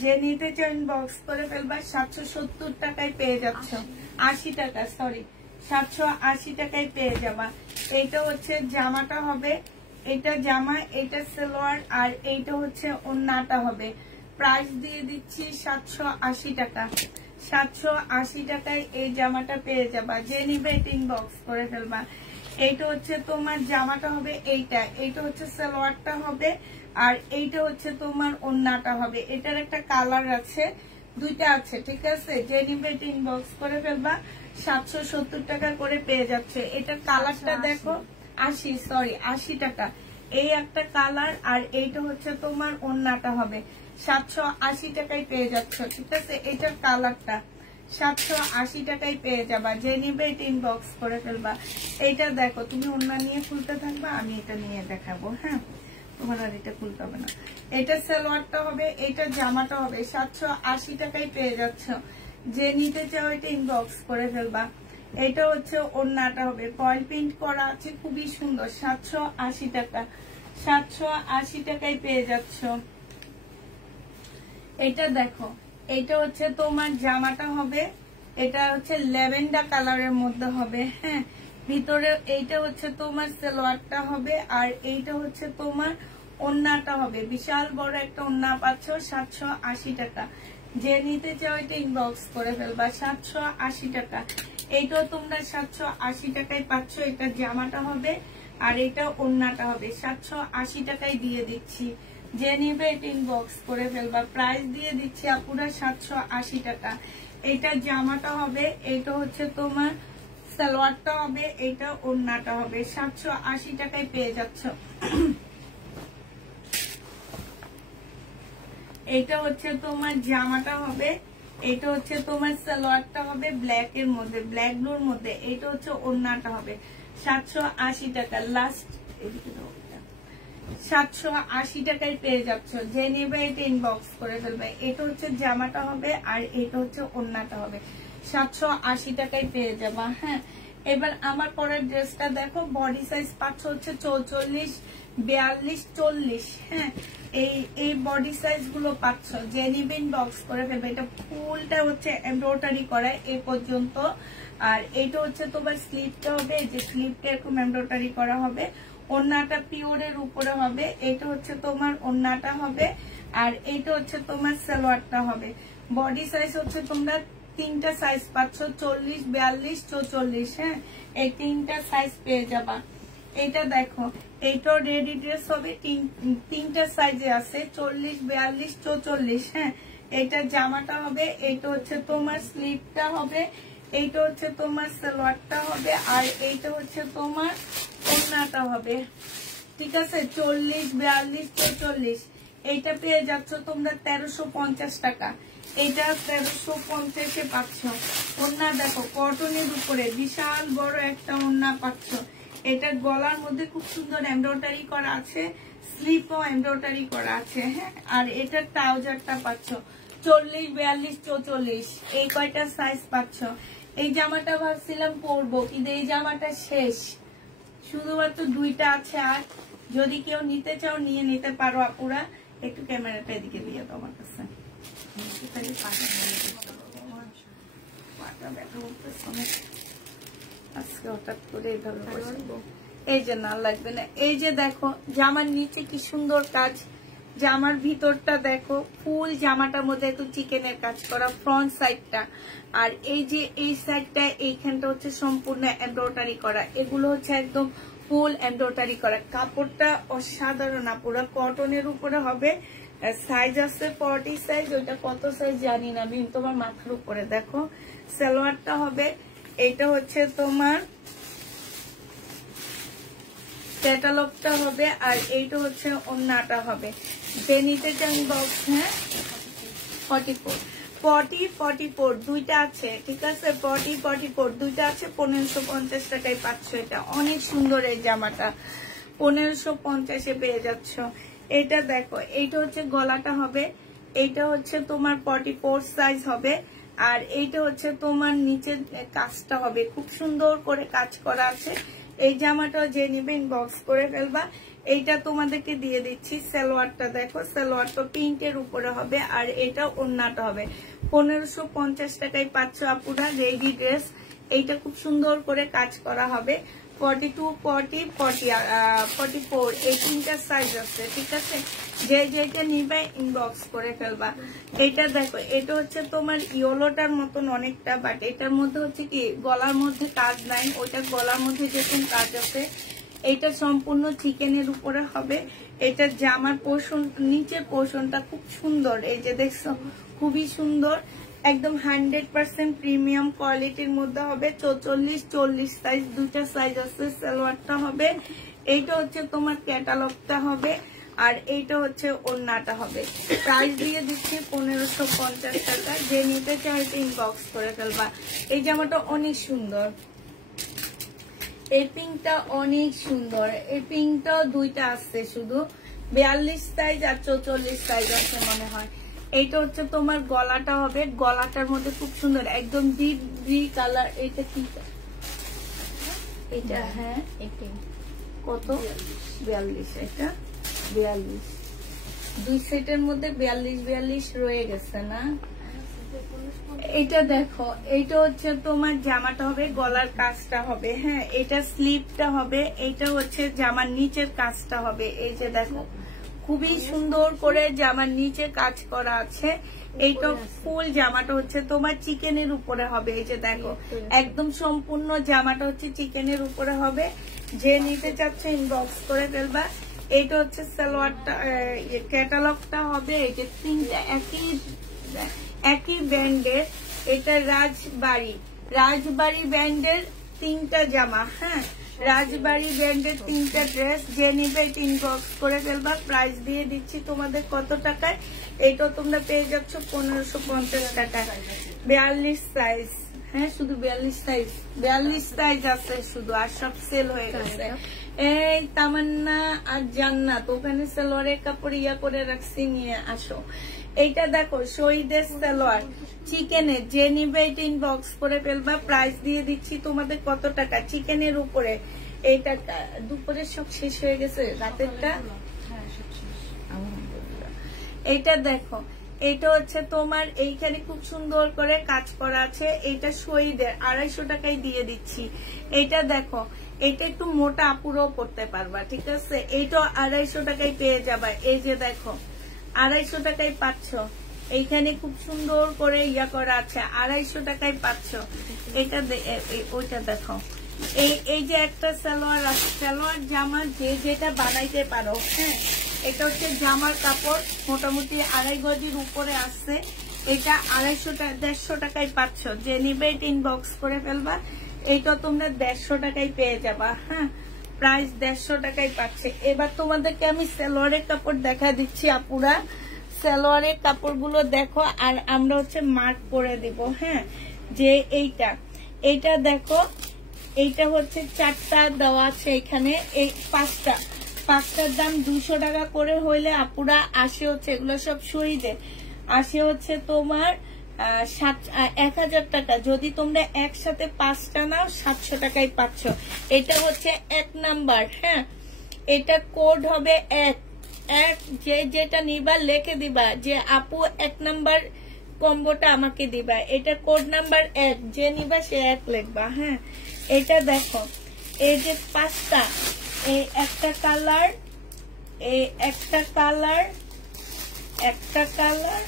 যে নিতে চাও ইনবক্স করে ফেলবা। 770 টাকায় পেয়ে যাচ্ছ, 80 টাকা, সরি, 780 টাকায় পেয়ে যাবা। এইটা হচ্ছে জামাটা হবে, এটা জামা, এটা সালোয়ার, আর এইটা হচ্ছে ওড়নাটা হবে। প্রাইস দিয়ে দিচ্ছি 780 টাকা। 780 টাকায় এই জামাটা পেয়ে যাবা। যে নিবে এটা ইনবক্স করে ফেলবা। এইটা হচ্ছে তোমার জামাটা হবে, এইটা হচ্ছে সালোয়ারটা হবে, আর এইটা হচ্ছে তোমার ওড়নাটা হবে। এটার একটা কালার আছে, দুইটা আছে, ঠিক আছে। যে নিবে এটা ইনবক্স করে ফেলবা। 770 টাকা করে পেয়ে যাচ্ছে। এটার কালারটা দেখো, 80 টাকা। এই একটা কালার, আর এইটা হচ্ছে তোমার ওড়নাটা হবে। 780 টাকায় পেয়ে যাচ্ছ, ঠিক আছে। এটার কালারটা 780 টাকায় পেয়ে যাবা। যে নিবে এটা ইনবক্স করে ফেলবা। এইটা দেখো, তুমি ওড়না নিয়ে খুলতে থাকবা, আমি এটা নিয়ে দেখাবো। হ্যাঁ, তোমার আর এটা খুলতে হবে না। এটা সালোয়ারটা হবে, এটা জামাটা হবে। 780 টাকায় পেয়ে যাচ্ছ। যে নিতে চাও এটা ইনবক্স করে ফেলবা। এটা হচ্ছে ওড়নাটা হবে, ফয়েল প্রিন্ট করা আছে, খুবই সুন্দর। 780 টাকা, 780 টাকায় পেয়ে যাচ্ছ। এটা দেখো, এটা হচ্ছে তোমার জামাটা হবে, এটা হচ্ছে ল্যাভেন্ডার কালারের মধ্যে হবে। হ্যাঁ, ভিতরে এইটা হচ্ছে তোমার সালোয়ারটা হবে, আর এইটা হচ্ছে তোমার ওড়নাটা হবে। বিশাল বড় একটা ওড়না পাচ্ছ, 780 টাকা। যে নিতে চাও এটা ইনবক্স করে ফেলবা। 780 টাকা। এইটাও তোমরা 780 টাকায় পাচ্ছ। এটা জামাটা হবে, আর এটা ওড়নাটা হবে। 780 টাকায় দিয়ে দিচ্ছি। যে নিবে এটা ইনবক্স করে ফেলবা। প্রাইস দিয়ে দিচ্ছি আপুরা 780 টাকা। এটা জামাটা হবে, এটা হচ্ছে তোমার সালোয়ারটা হবে, এটা ওড়নাটা হবে। 780 টাকায় পেয়ে যাচ্ছ। এটা হচ্ছে তোমার জামাটা হবে, এটা হচ্ছে তোমার সালোয়ারটা হবে ব্ল্যাক এর মধ্যে, ব্ল্যাক ব্লুর মধ্যে। এটা হচ্ছে ওড়নাটা হবে। 780 টাকা। লাস্ট 780 টাকায় পেয়ে যাচ্ছ। যে নেবে এটা ইনবক্স করে ফেলবে। এটা হচ্ছে জামাটা হবে, আর এটা হচ্ছে ওড়নাটা হবে। 780 টাকায় পেয়ে যাবা। হ্যাঁ, এবার আমার পরের ড্রেসটা দেখো। বডি সাইজ পাচ্ছ হচ্ছে 44, 42, 40। হ্যাঁ, এই বডি সাইজ গুলো পাচ্ছ। যে নিবে ইনবক্স করে ফেলবে। এটা ফুলটা হচ্ছে এমব্রয়ডারি করা এ পর্যন্ত, আর এইটা হচ্ছে তোমার স্লিভটা হবে, যে স্লিভটা এরকম এমব্রয়ডারি করা হবে, ওড়নাটা পিওরের উপরে হবে, এটা হচ্ছে তোমার ওড়নাটা হবে, আর এইটা হচ্ছে তোমার সালোয়ারটা হবে। বডি সাইজ হচ্ছে তোমরা তিনটা সাইজ পাচ্ছ, 40, 42, 44। হ্যাঁ, এই তিনটা সাইজ পেয়ে যাবা। এটা দেখো, এইটাও রেডি ড্রেস হবে, তিনটা সাইজে আছে, 40, 42, 44। হ্যাঁ, এটা জামাটা হবে, এইটা হচ্ছে তোমার স্লিভটা হবে, এইটা হচ্ছে তোমার সালোয়ারটা হবে, আর এইটা হচ্ছে তোমার ওড়নাটা হবে। ঠিক আছে, 40, 42, 44। এইটা পেয়ে যাচ্ছ তোমরা 1350 টাকা। এটা 1350-এ পাচ্ছ। ওড়না দেখো, কটনের উপরে বিশাল বড় একটা ওড়না পাচ্ছ। এটা গলার মধ্যে খুব সুন্দর এমব্রয়ডারি করা আছে, স্লিপও এমব্রয়ডারি করা আছে। হ্যাঁ, আর এটার ট্রাউজারটা পাচ্ছ 40, 42, 44। এই কয়টা সাইজ পাচ্ছ। এই জামাটা ভাবছিলাম পরবো, কিন্তু এই জামাটা শেষ, শুধুমাত্র 2টা আছে। আর যদি কেউ নিতে চাও নিয়ে নিতে পারো আপুরা। একটু ক্যামেরাটা এদিকে দিয়ে দাও আমার কাছে। আজকে হঠাৎ করে এইভাবে এই যে না লাগবে না। এই যে দেখো, জামার নিচে কি সুন্দর কাজ, জামার ভিতরটা দেখো, ফুল জামাটার মধ্যে একটু চিকেনের কাজ করা ফ্রন্ট সাইডটা, আর এই যে এই সাইডটা এইখানটা হচ্ছে সম্পূর্ণ এমব্রয়ডারি করা। এগুলো হচ্ছে একদম ফুল এমব্রয়ডারি করা। কাপড়টা অসাধারণ, পুরো কটনের উপরে হবে। সাইজ আছে 40 সাইজ, ওইটা কত সাইজ জানি না আমি, তোমার মাথার উপরে দেখো। সালোয়ারটা হবে, এইটা হচ্ছে তোমার ক্যাটালগটা হবে, আর এইটা হচ্ছে ওড়নাটা হবে। যে নিতে চান বক্স। হ্যাঁ, 44, 40, 44 দুইটা আছে। ঠিক আছে, 40, 44 দুইটা আছে। 1550 টাকায় পাচ্ছ। এটা অনেক সুন্দর, এই জামাটা 1550-এ পেয়ে যাচ্ছ। এটা দেখো, এইটা হচ্ছে গলাটা হবে, এইটা হচ্ছে তোমার 44 সাইজ হবে, আর এইটা হচ্ছে তোমার নিচের কাজটা হবে, খুব সুন্দর করে কাজ করা আছে। এই জামাটা যে নিবে ইনবক্স করে ফেলবা। এইটা তোমাদেরকে দিয়ে দিচ্ছি। সালোয়ারটা দেখো, সালোয়ারটা পিঙ্কের উপরে হবে, আর এটা ওড়নাটা হবে। 1550 টাকায় পাচ্ছ আপুরা রেডি ড্রেস। এইটা খুব সুন্দর করে কাজ করা হবে। 42, 40, 44 এই তিনটা সাইজ আছে। ঠিক আছে, যে যেটা নিবে ইনবক্স করে ফেলবা। এটা দেখো, এটা হচ্ছে তোমার ইয়েলোটার মতন অনেকটা, বাট এটার মধ্যে হচ্ছে কি গলার মধ্যে কাজ নাই, ওইটা গলার মধ্যে যেরকম কাজ আছে। এটা সম্পূর্ণ চিকেনের উপরে হবে। এটা জামার পোর্শন, নিচের পোর্শনটা খুব সুন্দর, এই যে দেখছো খুবই সুন্দর, একদম 100% প্রিমিয়াম কোয়ালিটির মধ্যে হবে। 44, 40 সাইজ, দুইটা সাইজ আছে। সালোয়ারটা হবে, এইটা হচ্ছে তোমার ক্যাটালগটা হবে, আর এইটা হচ্ছে ওড়নাটা হবে। প্রাইস দিয়ে দিচ্ছি 1550 টাকা। যে নিতে চাই ইনবক্স করে ফেলবা। এই জামাটা অনেক সুন্দর, এই পিঙ্কটা অনেক সুন্দর। এই পিঙ্কটাও দুইটা আসছে, শুধু 42 সাইজ আর 44 সাইজ আছে মনে হয়। এইটা হচ্ছে তোমার গলাটা হবে, গলাটার মধ্যে খুব সুন্দর একদম ডিপ ব্রি কালার। এইটা কি, এটা হ্যাঁ কত 42, এটা 42, দুই সেটের মধ্যে 42, 42 রয়ে গেছে না। এটা দেখো, এইটা হচ্ছে তোমার জামাটা হবে, গলার কাজটা হবে। হ্যাঁ, এটা স্লিভটা হবে, এইটা হচ্ছে জামার নিচের কাজটা হবে। এই যে দেখো, খুবই সুন্দর করে জামার নিচে কাজ করা আছে। এইটা ফুল জামাটা হচ্ছে তোমার চিকেনের উপরে হবে। এই যে দেখো, একদম সম্পূর্ণ জামাটা হচ্ছে চিকেনের উপরে হবে। যে নিতে চাচ্ছে ইনবক্স করে ফেলবা। এইটা হচ্ছে সালোয়ারটা, ক্যাটালগটা হবে। এই যে তিনটা একই ব্র্যান্ডের, এটা রাজবাড়ি ব্র্যান্ডের তিনটা জামা। হ্যাঁ, রাজবাড়ি ব্র্যান্ডের তিনটা ড্রেস। যে নিবে ইনবক্স করে ফেলবা। প্রাইস দিয়ে দিচ্ছি তোমাদের কত টাকায়, এইটা তোমরা পেয়ে যাচ্ছ 1550 টাকায়। 42 সাইজ, হ্যাঁ শুধু 42 সাইজ আছে শুধু, আর সব সেল হয়ে গেছে। এই তামান্না আর জান্নাত ওখানে সালোয়ারের কাপড় ইয়া করে রাখছি, নিয়ে আসো। এইটা দেখো, শহীদের সালোয়ার চিকেনের। যে নিবে এটা ইনবক্স করে ফেলবা। প্রাইস দিয়ে দিচ্ছি তোমাদের কত টাকা, চিকেনের উপরে। এইটা দুপুরে সব শেষ হয়ে গেছে, রাতেরটা। এইটা দেখো, এটা হচ্ছে তোমার এইখানে খুব সুন্দর করে কাজ করা আছে, এটা শহীদের 250 টাকায় দিয়ে দিচ্ছি। এটা দেখো, এটা একটু মোটা আপুরও পড়তে পারবা, ঠিক আছে। এইটা 250 টাকায় পেয়ে যাবা। এই যে দেখো 250 টাকায় পাচ্ছ, এইখানে খুব সুন্দর করে ইয়া করা আছে, 250 টাকায় পাচ্ছ। এটা ওইটা দেখো, এই যে একটা সালোয়ার আছে, সালোয়ার জামা যে যেটা বানাইতে পারো, হ্যাঁ। এটা হচ্ছে জামার কাপড়, মোটামুটি 2.5 গজের উপরে আসছে। এটা 150 টাকায় পাচ্ছ। যে নিবে এটা ইনবক্স করে ফেলবা। এইটা তোমরা 150 টাকায় পেয়ে যাবা, হ্যাঁ। প্রাইস 150 টাকায় পাচ্ছে। এবার তোমাদেরকে আমি সালোয়ারের কাপড় দেখা দিচ্ছি আপুরা। সালোয়ারের কাপড়গুলো দেখো, আর আমরা হচ্ছে মার্ক করে দিব, হ্যাঁ। যে এইটা দেখো, এইটা হচ্ছে 4টা দেওয়া আছে এখানে, এই 5টার দাম 200 টাকা করে হইলে আপুরা আসে হচ্ছে, এগুলো সব শহীদে আসে হচ্ছে তোমার 1000 টাকা। যদি তোমরা একসাথে 5টা নাও 700 টাকায় পাচ্ছ। এটা হচ্ছে 1 নাম্বার, হ্যাঁ। এটা কোড হবে 1। যে যেটা নিবা লিখে দিবা যে আপু 1 নাম্বার কম্বোটা আমাকে দিবা, এটা কোড নাম্বার 1। যে নিবা সে 1 লিখবা, হ্যাঁ। এটা দেখো, এই যে 5টা, এই একটা কালার, এই একটা কালার, একটা কালার,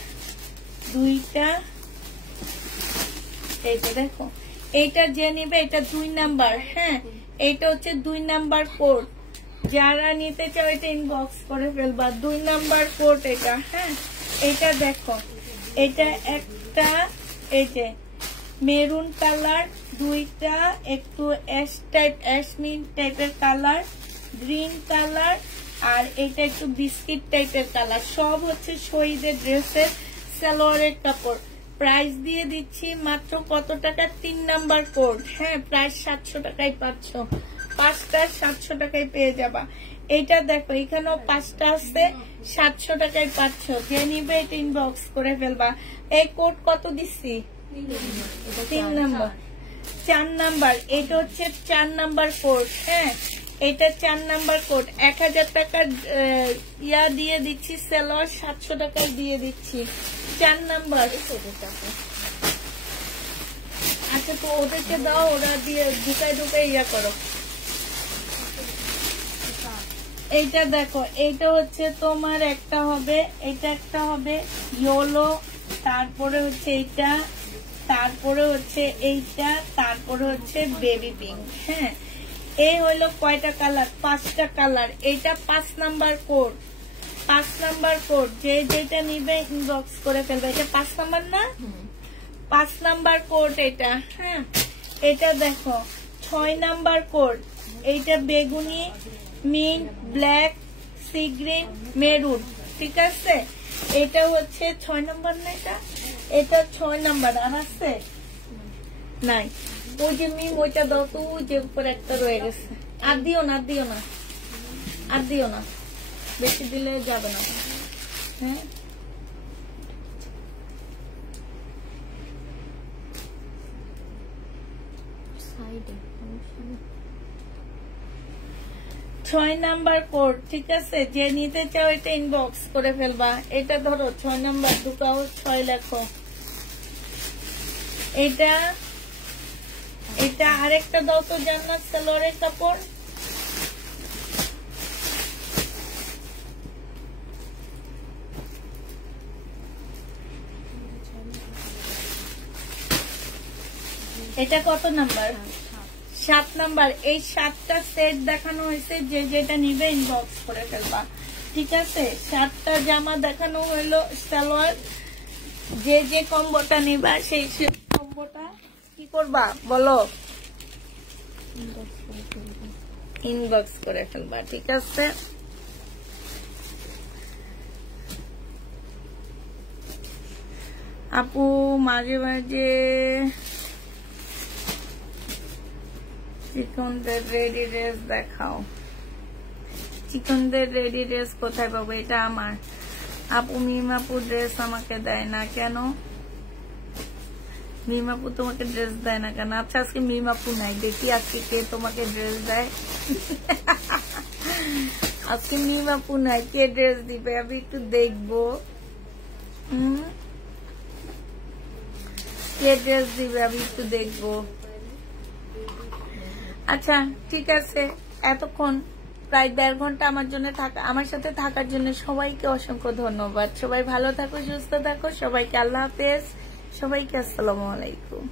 2টা, এই যে দেখো, এইটা যে নিবে এটা 2 নাম্বার, হ্যাঁ। এইটা হচ্ছে 2 নাম্বার কোড। যারা নিতে চাও এটা ইনবক্স করে ফেলবা, 2 নাম্বার কোড এটা, হ্যাঁ। এটা দেখো, এটা একটা, এই যে মেরুন কালার, 2টা একটু অ্যাশমিন টাইপের কালার, গ্রিন কালার, আর এটা একটু বিস্কিট টাইপের কালার। সব হচ্ছে শহীদের ড্রেসের সালোয়ারের কাপড়। প্রাইস দিয়ে দিচ্ছি মাত্র কত টাকা? 3 নাম্বার কোড, হ্যাঁ। প্রাইস 700 টাকায় পাচ্ছ। 5টা 700 টাকায় পেয়ে যাবা। এইটা দেখো, এখানেও 5টা আছে, 700 টাকায় পাচ্ছ। যে নিবে এটা ইনবক্স করে ফেলবা। এই কোড কত দিচ্ছি? 3 নাম্বার, 4 নাম্বার। এটা হচ্ছে 4 নাম্বার কোড, হ্যাঁ। এটা 4 নাম্বার কোড। 1000 টাকার ইয়া দিয়ে দিচ্ছি, সালোয়ার 700 টাকায় দিয়ে দিচ্ছি। 4 নাম্বার। আচ্ছা, তো ওদেরকে দাও, ওরা দিয়ে ঢুকায় ইয়া করো। এইটা দেখো, এইটা হচ্ছে তোমার একটা হবে, এটা একটা হবে ইয়েলো, তারপরে হচ্ছে এইটা, তারপরে হচ্ছে এইটা, তারপরে হচ্ছে বেবি পিঙ্ক, হ্যাঁ। এই হইলো কয়টা কালার? 5টা কালার। এইটা 5 নাম্বার কোড, 5 নাম্বার কোড। যে যেটা নিবে ইনবক্স করে ফেলবে। এটা 5 নাম্বার না? 5 নাম্বার কোড এটা, হ্যাঁ। এটা দেখো 6 নাম্বার কোড। এইটা বেগুনি, mint, black, sea green, maroon, ঠিক আছে। এটা হচ্ছে 6 নাম্বার না? এটা 6 নাম্বার। আর আছে নাই? ওই যে মিম, ওইটা দাও তো, যে উপরে একটা রয়ে গেছে। আর দিও না, দিও না, আর দিও না, বেশি দিলে যাবে না, হ্যাঁ। সাইডে 6 নাম্বার কোড, ঠিক আছে। যে নিতে চাও এটা ইনবক্স করে ফেলবা। এটা ধরো 6 নাম্বার, ঢুকাও, 6 লেখো। এটা আরেকটা দাও তো, জান্নাত সালোয়ারের কাপড়। এটা কত নাম্বার? 7 নাম্বার। এই 7টা সেট দেখানো হয়েছে। যে যেটা নিবে ইনবক্স করে ফেলবা, ঠিক আছে। 7টা জামা দেখানো হইলো, সালোয়ার। যে যে কম্বোটা নিবা সেই কম্বোটা কি করবা বলো? ইনবক্স করে ফেলবা, ঠিক আছে। আপু মাঝে মাঝে চিকনদের রেডি ড্রেস দেখাও। চিকনদের রেডি ড্রেস কোথায় পাবো? এটা আমার আপু, মিমাপু ড্রেস আমাকে দেয় না কেন? মিমাপু তোমাকে ড্রেস দেয় না কেন? আচ্ছা, আজকে মিমাপু নাই, দেখি আজকে কে তোমাকে ড্রেস দেয়। আজকে মিমাপু নাই, কে ড্রেস দিবে আমি একটু দেখবো। কে ড্রেস দিবে আমি একটু দেখবো। আচ্ছা ঠিক আছে, এতক্ষণ প্রায় 1.5 ঘন্টা আমার সাথে থাকার জন্য সবাইকে অসংখ্য ধন্যবাদ। সবাই ভালো থাকো, সুস্থ থাকো, সবাইকে আল্লাহ হাফেজ, সবাইকে আসসালামু আলাইকুম।